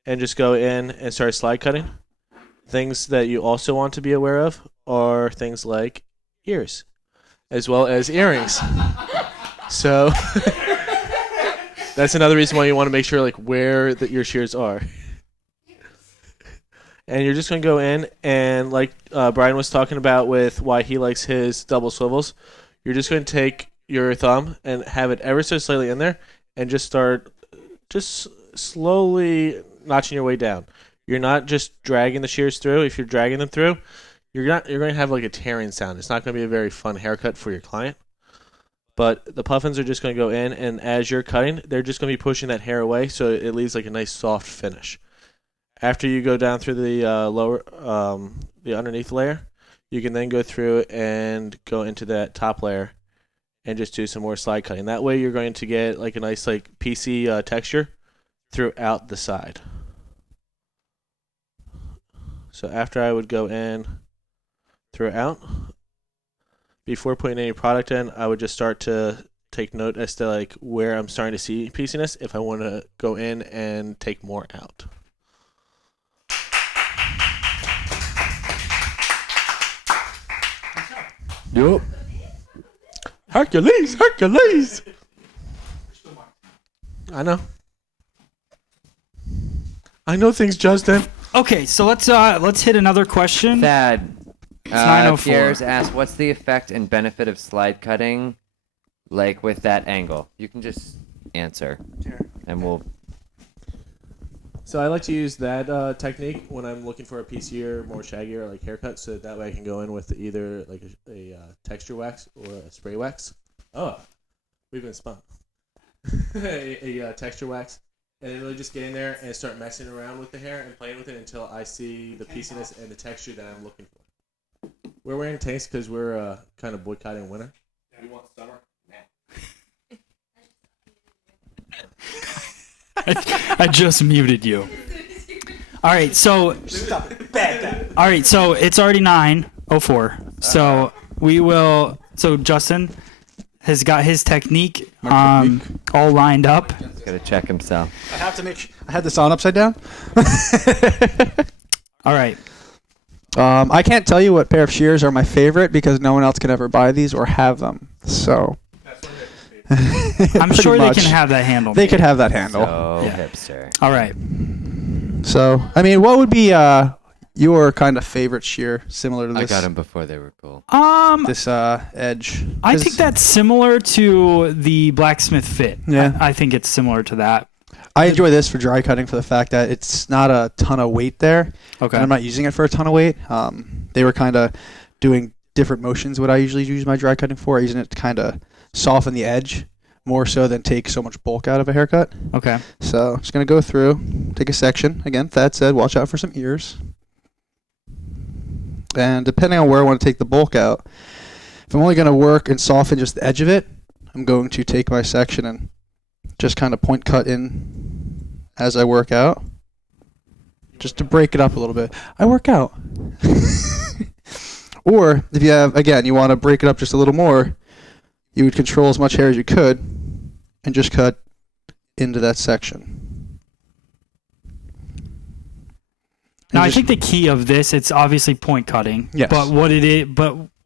and just go in and start slide cutting. Things that you also want to be aware of are things like ears, as well as earrings. So that's another reason why you want to make sure like where your shears are. And you're just going to go in and like Brian was talking about with why he likes his double swivels, you're just going to take your thumb and have it ever so slightly in there and just start just slowly notching your way down. You're not just dragging the shears through. If you're dragging them through, you're going to have like a tearing sound. It's not going to be a very fun haircut for your client. But the puffins are just going to go in, and as you're cutting, they're just going to be pushing that hair away so it leaves like a nice soft finish. After you go down through the the underneath layer, you can then go through and go into that top layer and just do some more slide cutting. That way you're going to get like a nice like PC texture throughout the side. So after I would go in throughout, before putting any product in, I would just start to take note as to like where I'm starting to see pieciness if I want to go in and take more out. Yup. Hercules, Hercules. I know things, Justin. Okay, so let's hit another question. Thad. 9:04. Pierre's asked, what's the effect and benefit of slide cutting Like with that angle. You can just answer, and we'll. So I like to use that technique when I'm looking for a piecier, more shaggier like haircut, so that way I can go in with either like a texture wax or a spray wax. Oh, we've been spun. a texture wax, and then really just get in there and start messing around with the hair and playing with it until I see the pieciness and the texture that I'm looking for. We're wearing tanks because we're kind of boycotting winter. We want summer now. I just muted you. All right, so it's already 9:04. So we will. So Justin has got his technique all lined up. Gotta check himself. I have to make. I had this on upside down. All right. I can't tell you what pair of shears are my favorite because no one else can ever buy these or have them. So I'm sure they can have that handle. They could have that handle. So hipster. All right. So I mean, what would be your kind of favorite shear similar to this? I got them before they were cool. This edge. I think that's similar to the blacksmith fit. Yeah. I think it's similar to that. I enjoy this for dry cutting for the fact that it's not a ton of weight there. Okay. And I'm not using it for a ton of weight. They were kind of doing different motions. What I usually use my dry cutting for, using it to kind of soften the edge more so than take so much bulk out of a haircut. Okay. So just going to go through, take a section. Again, that said, watch out for some ears. And depending on where I want to take the bulk out, if I'm only going to work and soften just the edge of it, I'm going to take my section and just kind of point cut in as I work out, just to break it up a little bit. I work out. Or if you have, again, you want to break it up just a little more, you would control as much hair as you could and just cut into that section. Now, I think the key of this, it's obviously point cutting. Yes. But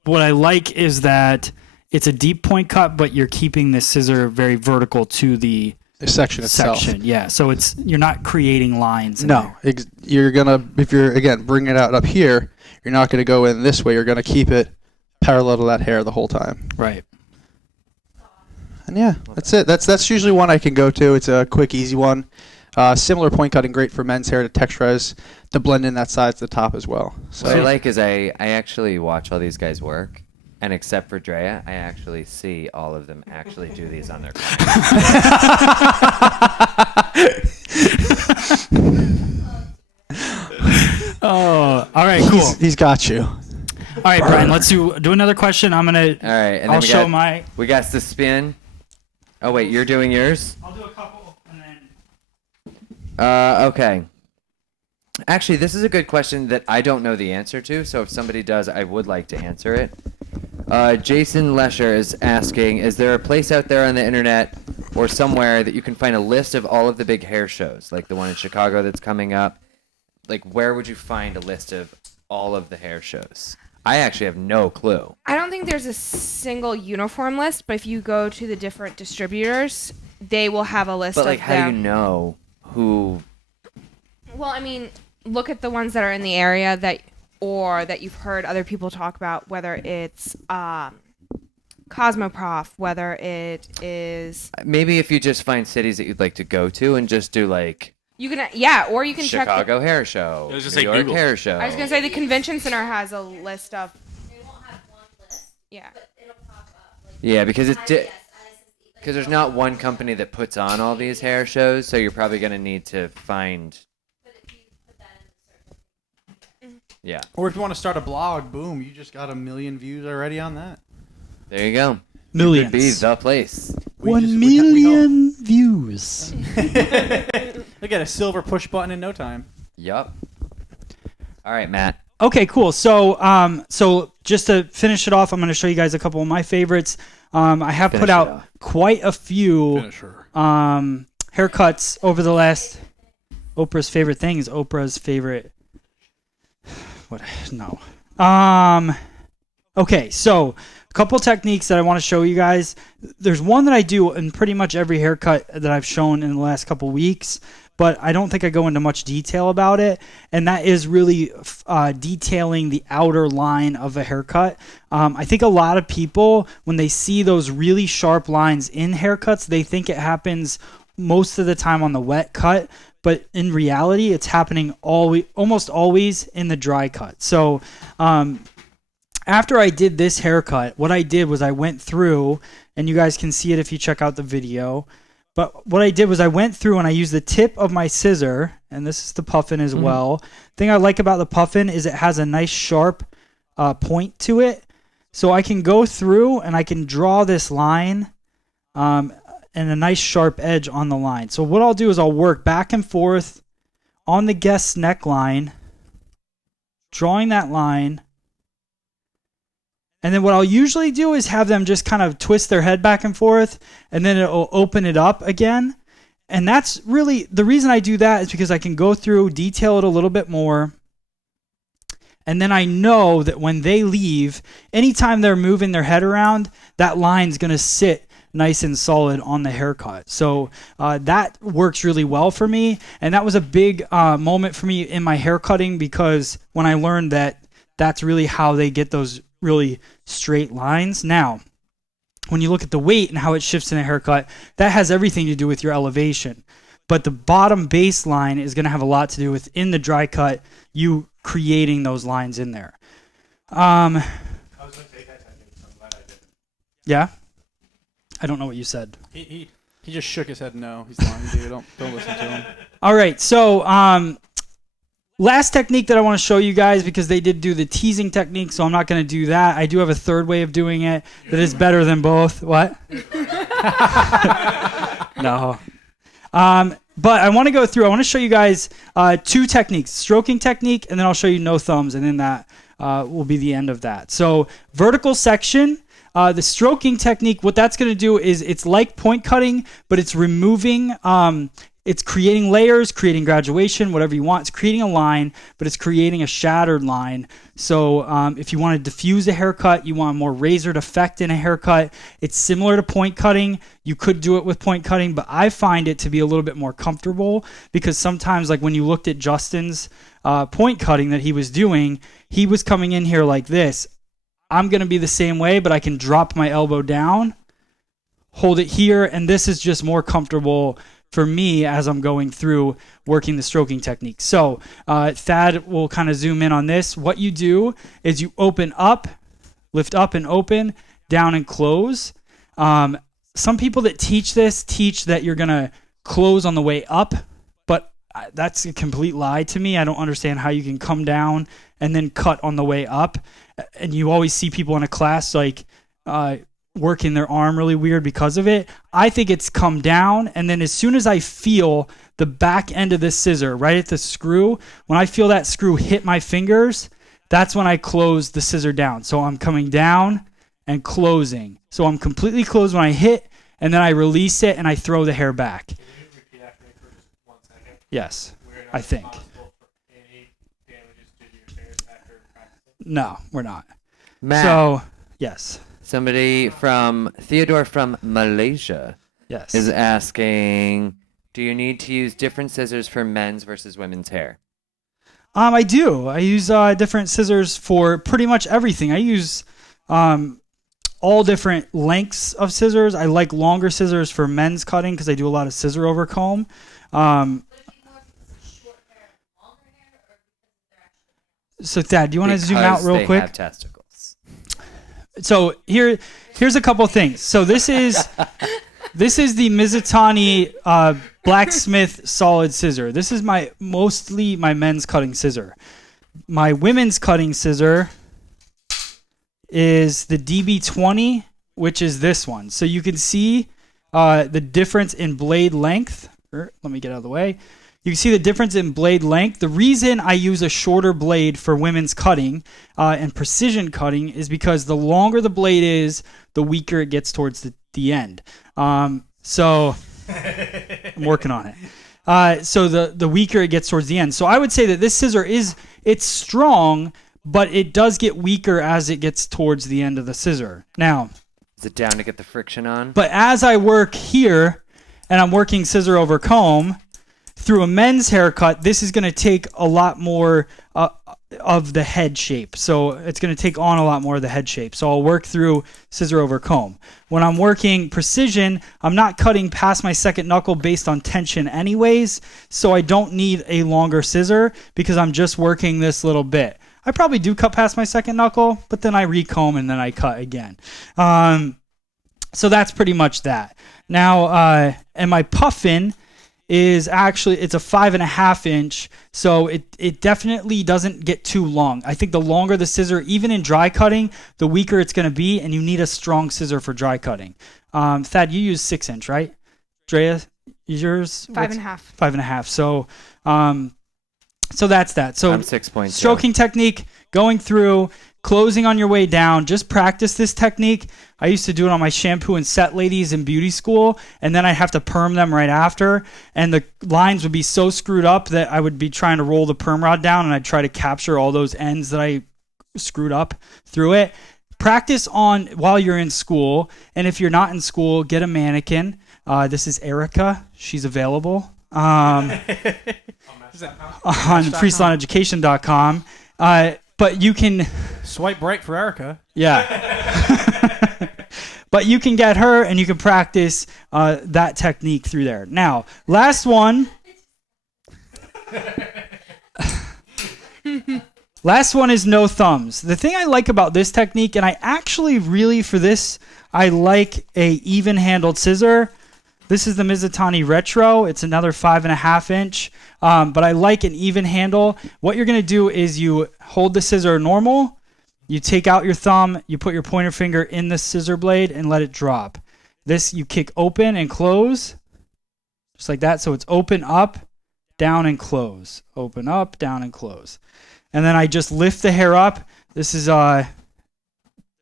what I like is that it's a deep point cut, but you're keeping the scissor very vertical to the section itself. Yeah. So you're not creating lines. No, you're gonna, if you're again bringing it out up here, you're not gonna go in this way. You're gonna keep it parallel to that hair the whole time. Right. And yeah, that's it. That's usually one I can go to. It's a quick, easy one. Similar point cutting, great for men's hair to texturize, to blend in that side to the top as well. So What I like is I actually watch all these guys work, and except for Drea, I actually see all of them actually do these on their Oh, all right, cool. he's got you. All right, Brian, let's do another question. I'm gonna. All right, and I'll then show my. we got the spin. Oh wait, you're doing yours? I'll do a couple and then. Okay. Actually, this is a good question that I don't know the answer to, so if somebody does, I would like to answer it. Jason Lesher is asking, is there a place out there on the internet or somewhere that you can find a list of all of the big hair shows, like the one in Chicago that's coming up? Like, where would you find a list of all of the hair shows? I actually have no clue. I don't think there's a single uniform list, but if you go to the different distributors, they will have a list But, of like, how do them. you know who... Well, I mean, look at the ones that are in the area that you've heard other people talk about, whether it's Cosmoprof, whether it is... Maybe if you just find cities that you'd like to go to and just do, like... You can, or you can check... Chicago Hair Show, I was New gonna say York Google. Hair Show. I was going to say the convention center has a list of... They won't have one list, Yeah. but it'll pop up. Like, Yeah, because it's... IBS, Because there's not one company that puts on all these hair shows, so you're probably going to need to find... but if you put that in the search, Yeah. Or if you want to start a blog, boom, you just got 1 million views already on that. There you go. Millions. Could be the place. 1 million views. Look at a silver push button in no time. Yup. All right, Matt. Okay, cool. So, so just to finish it off, I'm going to show you guys a couple of my favorites. I have Finish put it out off. quite a few haircuts over the last. Oprah's favorite thing is Oprah's favorite. What? No. Okay, so a couple techniques that I want to show you guys. There's one that I do in pretty much every haircut that I've shown in the last couple weeks, but I don't think I go into much detail about it. And that is really detailing the outer line of a haircut. I think a lot of people, when they see those really sharp lines in haircuts, they think it happens most of the time on the wet cut, but in reality, it's happening almost always in the dry cut. So after I did this haircut, what I did was I went through, and you guys can see it if you check out the video, but what I did was I went through and I used the tip of my scissor, and this is the puffin as well. The thing I like about the puffin is it has a nice sharp point to it. So I can go through and I can draw this line and a nice sharp edge on the line. So what I'll do is I'll work back and forth on the guest's neckline, drawing that line. And then what I'll usually do is have them just kind of twist their head back and forth, and then it'll open it up again. And that's really, the reason I do that is because I can go through, detail it a little bit more. And then I know that when they leave, anytime they're moving their head around, that line's going to sit nice and solid on the haircut. So that works really well for me. And that was a big moment for me in my haircutting, because when I learned that that's really how they get those really straight lines. Now, when you look at the weight and how it shifts in a haircut, that has everything to do with your elevation. But the bottom baseline is going to have a lot to do with, in the dry cut, you creating those lines in there. I was going to take that technique, so I'm glad I did. Yeah? I don't know what you said. He just shook his head no. He's lying to you. Don't listen to him. All right, so last technique that I want to show you guys, because they did do the teasing technique, so I'm not going to do that. I do have a third way of doing it that is better than both. What? No. But I want to go through, I want to show you guys two techniques, stroking technique, and then I'll show you no thumbs, and then that will be the end of that. So vertical section, the stroking technique, what that's going to do is it's like point cutting, but it's removing, it's creating layers, creating graduation, whatever you want. It's creating a line, but it's creating a shattered line. So if you want to diffuse a haircut, you want a more razored effect in a haircut, it's similar to point cutting. You could do it with point cutting, but I find it to be a little bit more comfortable, because sometimes, like when you looked at Justin's point cutting that he was doing, he was coming in here like this. I'm going to be the same way, but I can drop my elbow down, hold it here, and this is just more comfortable for me as I'm going through working the stroking technique. So Thad will kind of zoom in on this. What you do is you open up, lift up and open, down and close. Some people that teach this teach that you're going to close on the way up, but that's a complete lie to me. I don't understand how you can come down and then cut on the way up. And you always see people in a class like working their arm really weird because of it. I think it's come down, and then as soon as I feel the back end of the scissor right at the screw, when I feel that screw hit my fingers, that's when I close the scissor down. So I'm coming down and closing. So I'm completely closed when I hit, and then I release it and I throw the hair back. Can you repeat after me for just 1 second? Yes, We're not I think. responsible for any damages to your hairs after practicing. No, we're not. Matt, So, yes. somebody from Theodore from Malaysia Yes. is asking, do you need to use different scissors for men's versus women's hair? I do. I use different scissors for pretty much everything. I use all different lengths of scissors. I like longer scissors for men's cutting because I do a lot of scissor over comb. So Thad, do you want to zoom out real Because quick? they have testicles. So here's a couple things. So this is the Mizutani blacksmith solid scissor. This is mostly my men's cutting scissor. My women's cutting scissor is the DB20, which is this one. So you can see the difference in blade length. Let me get out of the way. You can see the difference in blade length. The reason I use a shorter blade for women's cutting and precision cutting is because the longer the blade is, the weaker it gets towards the end. So I'm working on it. So the weaker it gets towards the end. So I would say that this scissor it's strong, but it does get weaker as it gets towards the end of the scissor. Now, Is it down to get the friction on? but as I work here and I'm working scissor over comb, through a men's haircut, this is going to take a lot more of the head shape. So it's going to take on a lot more of the head shape. So I'll work through scissor over comb. When I'm working precision, I'm not cutting past my second knuckle based on tension anyways. So I don't need a longer scissor because I'm just working this little bit. I probably do cut past my second knuckle, but then I recomb and then I cut again. So that's pretty much that. Now, and my puffin is actually, it's a 5.5 inch, so it definitely doesn't get too long. I think the longer the scissor, even in dry cutting, the weaker it's going to be, and you need a strong scissor for dry cutting. Thad, you use 6 inch, right? Drea, yours? 5.5. 5.5. So that's that. So I'm 6.2. Stroking technique, going through, closing on your way down. Just practice this technique. I used to do it on my shampoo and set ladies in beauty school, and then I'd have to perm them right after, and the lines would be so screwed up that I would be trying to roll the perm rod down, and I'd try to capture all those ends that I screwed up through it. Practice on while you're in school, and if you're not in school, get a mannequin. This is Erica. She's available on freestyleeducation.com. But you can Swipe right for Erica. Yeah. But you can get her and you can practice that technique through there. Now, last one. Last one is no thumbs. The thing I like about this technique, and I actually really, for this, I like a even-handled scissor. This is the Mizutani Retro. It's another 5.5 inch, but I like an even handle. What you're going to do is you hold the scissor normal, you take out your thumb, you put your pointer finger in the scissor blade and let it drop. This you kick open and close, just like that. So it's open, up, down, and close. Open, up, down, and close. And then I just lift the hair up. This is,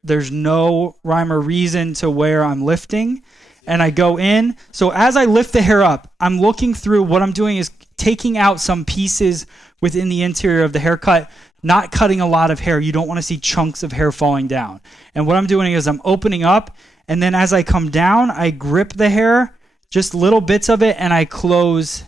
there's no rhyme or reason to where I'm lifting. And I go in. So as I lift the hair up, I'm looking through. What I'm doing is taking out some pieces within the interior of the haircut, not cutting a lot of hair. You don't want to see chunks of hair falling down. And what I'm doing is I'm opening up, and then as I come down, I grip the hair, just little bits of it, and I close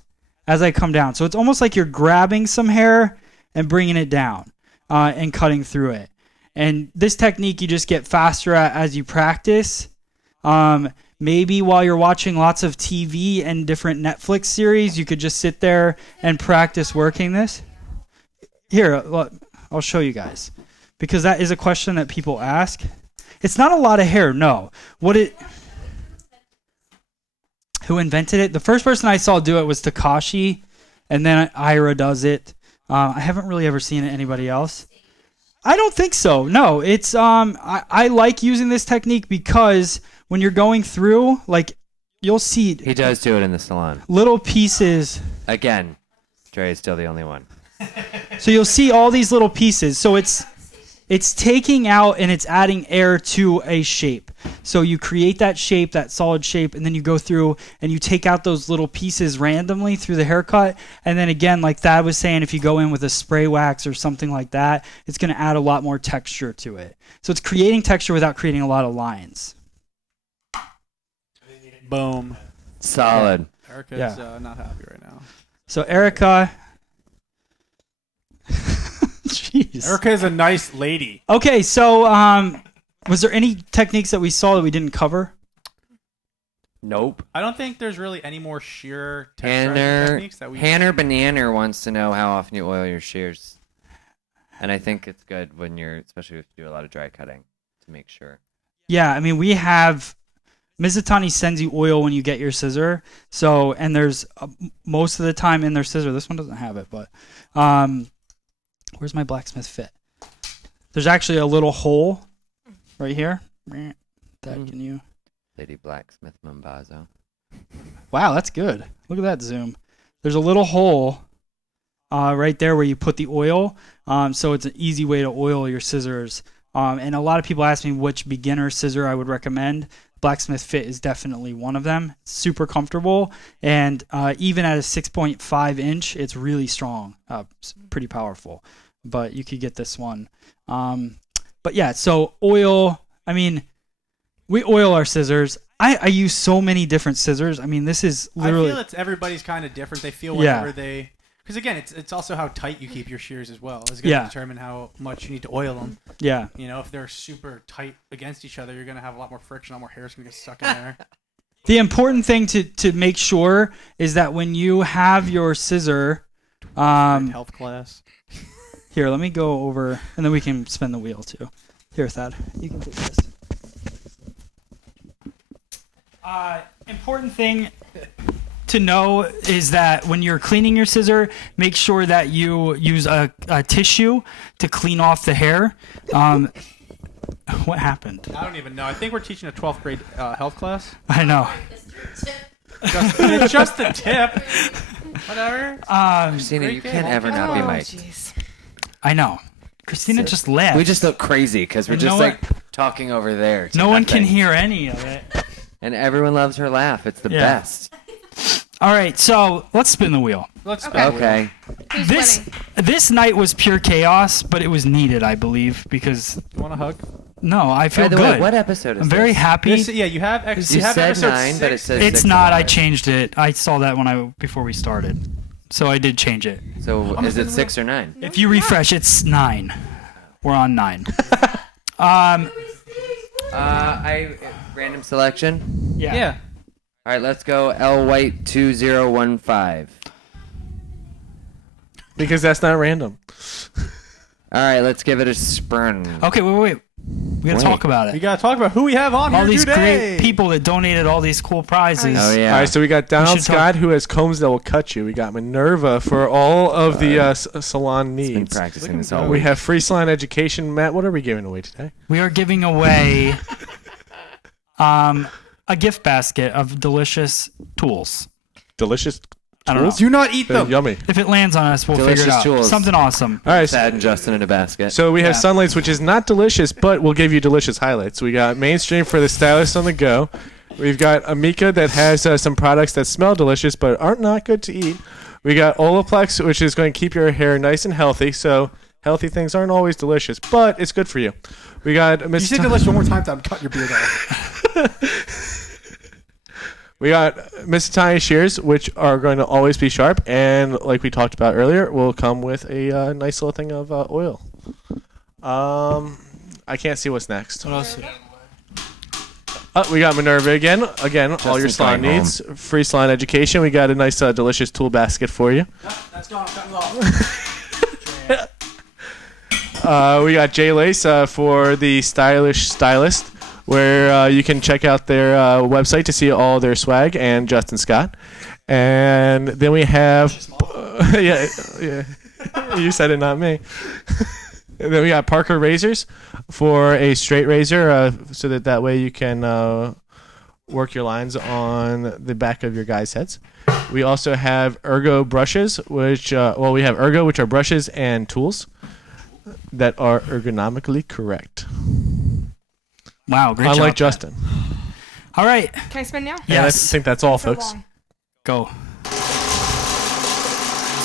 as I come down. So it's almost like you're grabbing some hair and bringing it down and cutting through it. And this technique you just get faster at as you practice. Maybe while you're watching lots of TV and different Netflix series, you could just sit there and practice working this. Here, look, I'll show you guys. Because that is a question that people ask. It's not a lot of hair, no. Who invented it? The first person I saw do it was Takashi, and then Ira does it. I haven't really ever seen it anybody else. I don't think so. No, it's I like using this technique because when you're going through, like, you'll see He does do it in the salon. little pieces. Again, Dre is still the only one. So you'll see all these little pieces. So it's taking out and it's adding air to a shape. So you create that shape, that solid shape, and then you go through and you take out those little pieces randomly through the haircut. And then again, like Thad was saying, if you go in with a spray wax or something like that, it's going to add a lot more texture to it. So it's creating texture without creating a lot of lines. Boom. Solid. Erica's not happy right now. So Erica... Jeez. Erica is a nice lady. Okay, so was there any techniques that we saw that we didn't cover? Nope. I don't think there's really any more shear techniques that we... Hanner Banana wants to know how often you oil your shears. And I think it's good when you're, especially if you do a lot of dry cutting, to make sure. Yeah, I mean, we have... Mizutani sends you oil when you get your scissor. So, and there's most of the time in their scissor, this one doesn't have it, but where's my blacksmith fit? There's actually a little hole right here. That can you? Lady Blacksmith Mambazo. Wow, that's good. Look at that zoom. There's a little hole right there where you put the oil. So it's an easy way to oil your scissors. And a lot of people ask me which beginner scissor I would recommend. Blacksmith Fit is definitely one of them. It's super comfortable, and even at a 6.5 inch, it's really strong. It's pretty powerful, but you could get this one. But yeah, so oil, I mean, We oil our scissors. I use so many different scissors. I mean, this is literally. I feel it's everybody's kind of different. They feel Yeah. whatever they. Because again, it's also how tight you keep your shears as well. It's going to Yeah. determine how much you need to oil them. Yeah. You know, if they're super tight against each other, you're going to have a lot more friction. A lot more hair's going to get stuck in there. The important thing to make sure is that when you have your scissor, Health class. here, let me go over, and then we can spin the wheel too. Here, Thad, you can take this. Important thing to know is that when you're cleaning your scissor, make sure that you use a tissue to clean off the hair. What happened? I don't even know. I think we're teaching a 12th grade health class. I know. It's just the tip. Whatever. Christina, Great you game. can't ever not be mic'd. Jeez. I know. Christina just left. We just look crazy because we're And just no like talking over there. to no one can nothing. hear any of it. And everyone loves her laugh. It's the Yeah. best. All right, so let's spin the wheel. Let's Okay. Who's This winning? this night was pure chaos, but it was needed, I believe, because You want a hug? no, I feel By the good. way, what episode is I'm very this? happy. Yeah, you have. You have said episode 9, but it 6. says It's 6 not. I alive. changed it. I saw that before we started, so I did change it. So is it 6 or 9? If you refresh, it's 9. We're on 9. Random selection. Yeah. All right, let's go L White 2015. Because that's not random. All right, let's give it a sprint. Okay, wait. We gotta Wait. talk about We it. gotta talk about who we have on All here these today. great people that donated all these cool prizes. Oh yeah. All right, so we got Donald should talk- Scott, who has combs that will cut you. We got Minerva for all of the salon Been needs. practicing this all We week. have free salon education. Matt, what are we giving away today? We are giving away a gift basket of delicious tools. Delicious I don't know. tools. Do not eat They're them. yummy. If it lands on us, we'll figure it Delicious out. tools. Something awesome. All right, Thad and Justin in a basket. so we have Yeah. Sunlights, which is not delicious, but will give you delicious highlights. We got Mainstream for the stylist on the go. We've got Amika that has some products that smell delicious but aren't not good to eat. We got Olaplex, which is going to keep your hair nice and healthy. So healthy things aren't always delicious, but it's good for you. We got You Miss say delicious one more time, Tom. Cut your beard off. We got Miss Tiny shears, which are going to always be sharp, and like we talked about earlier, will come with a nice little thing of oil. I can't see what's next. What else? We got Minerva again. Again, all your Justin's salon going needs. Free salon education. We got a nice, delicious tool basket for you. That's gone. Cut it off. We got J Lace for the stylish stylist, where you can check out their website to see all their swag, and Justin Scott. And then we have, yeah, you said it, not me. And then we got Parker razors for a straight razor, so that way you can work your lines on the back of your guys' heads. We also have Ergo brushes, which we have Ergo, which are brushes and tools that are ergonomically correct. Wow, great Unlike job. Justin. All right. Can I spin now? And I Yes. think that's all, So folks. long. Go. That's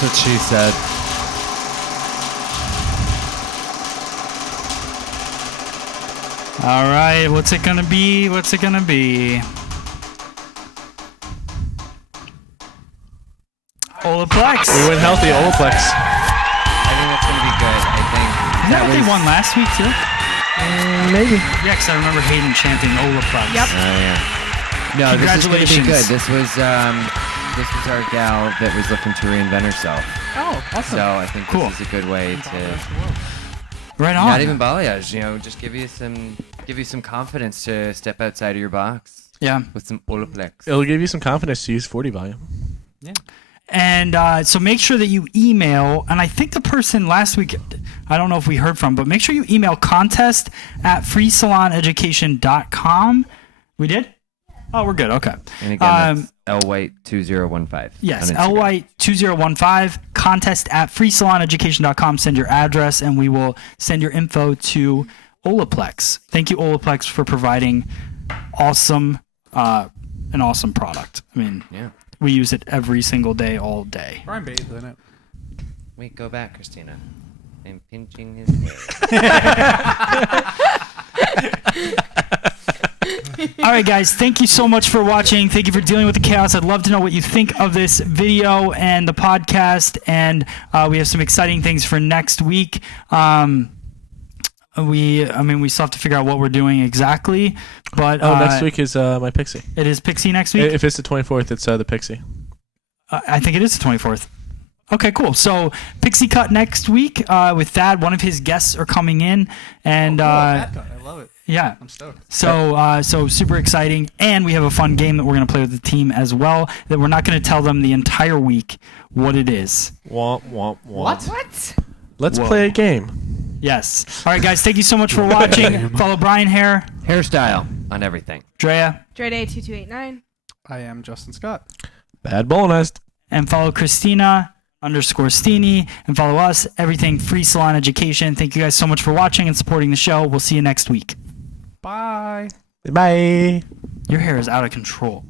what she said. All right. What's it gonna be? What's it gonna be? Olaplex. We went healthy, Olaplex. I think that's gonna be good. I think Isn't that what they won last week too? Maybe. Yeah, because I remember Hayden chanting Olaplex. Yep. Oh yeah. No, this is gonna be Congratulations. good. This was our gal that was looking to reinvent herself. Oh, awesome. So I think Cool. this is a good way to Right on. not even balayage. Just give you some confidence to step outside of your box Yeah. with some Olaplex. It'll give you some confidence to use 40 volume. And so make sure that you email, and I think the person last week, I don't know if we heard from, but make sure you email contest@freesaloneducation.com. We did? Oh, we're good. Okay. And again, that's LWhite2015. Yes, on Instagram. LY2015, contest@freesaloneducation.com. Send your address, and we will send your info to Olaplex. Thank you, Olaplex, for providing an awesome product. I mean, Yeah. we use it every single day, all day. Brian bathed in it. Wait, go back, Christina. I'm pinching his hair. All right, guys. Thank you so much for watching. Thank you for dealing with the chaos. I'd love to know what you think of this video and the podcast. And we have some exciting things for next week. We still have to figure out what we're doing exactly. But next week is my Pixie. It is Pixie next week? If it's the 24th, it's the Pixie. I think it is the 24th. Okay, cool. So Pixie Cut next week with Thad. One of his guests are coming in, and I love it. yeah, I'm stoked. So super exciting, and we have a fun game that we're gonna play with the team as well. That we're not gonna tell them the entire week what it is. Womp womp womp. What? Let's play a game. Yes. All right, guys. Thank you so much for watching. Follow Brian Hair, Hairstyle on everything. Drea, Dre Day 2289. I am Justin Scott. Bad Bolonized. and follow Christina _Stini, and follow us, everything Free Salon Education. Thank you guys so much for watching and supporting the show. We'll see you next week. Bye. Bye. Your hair is out of control.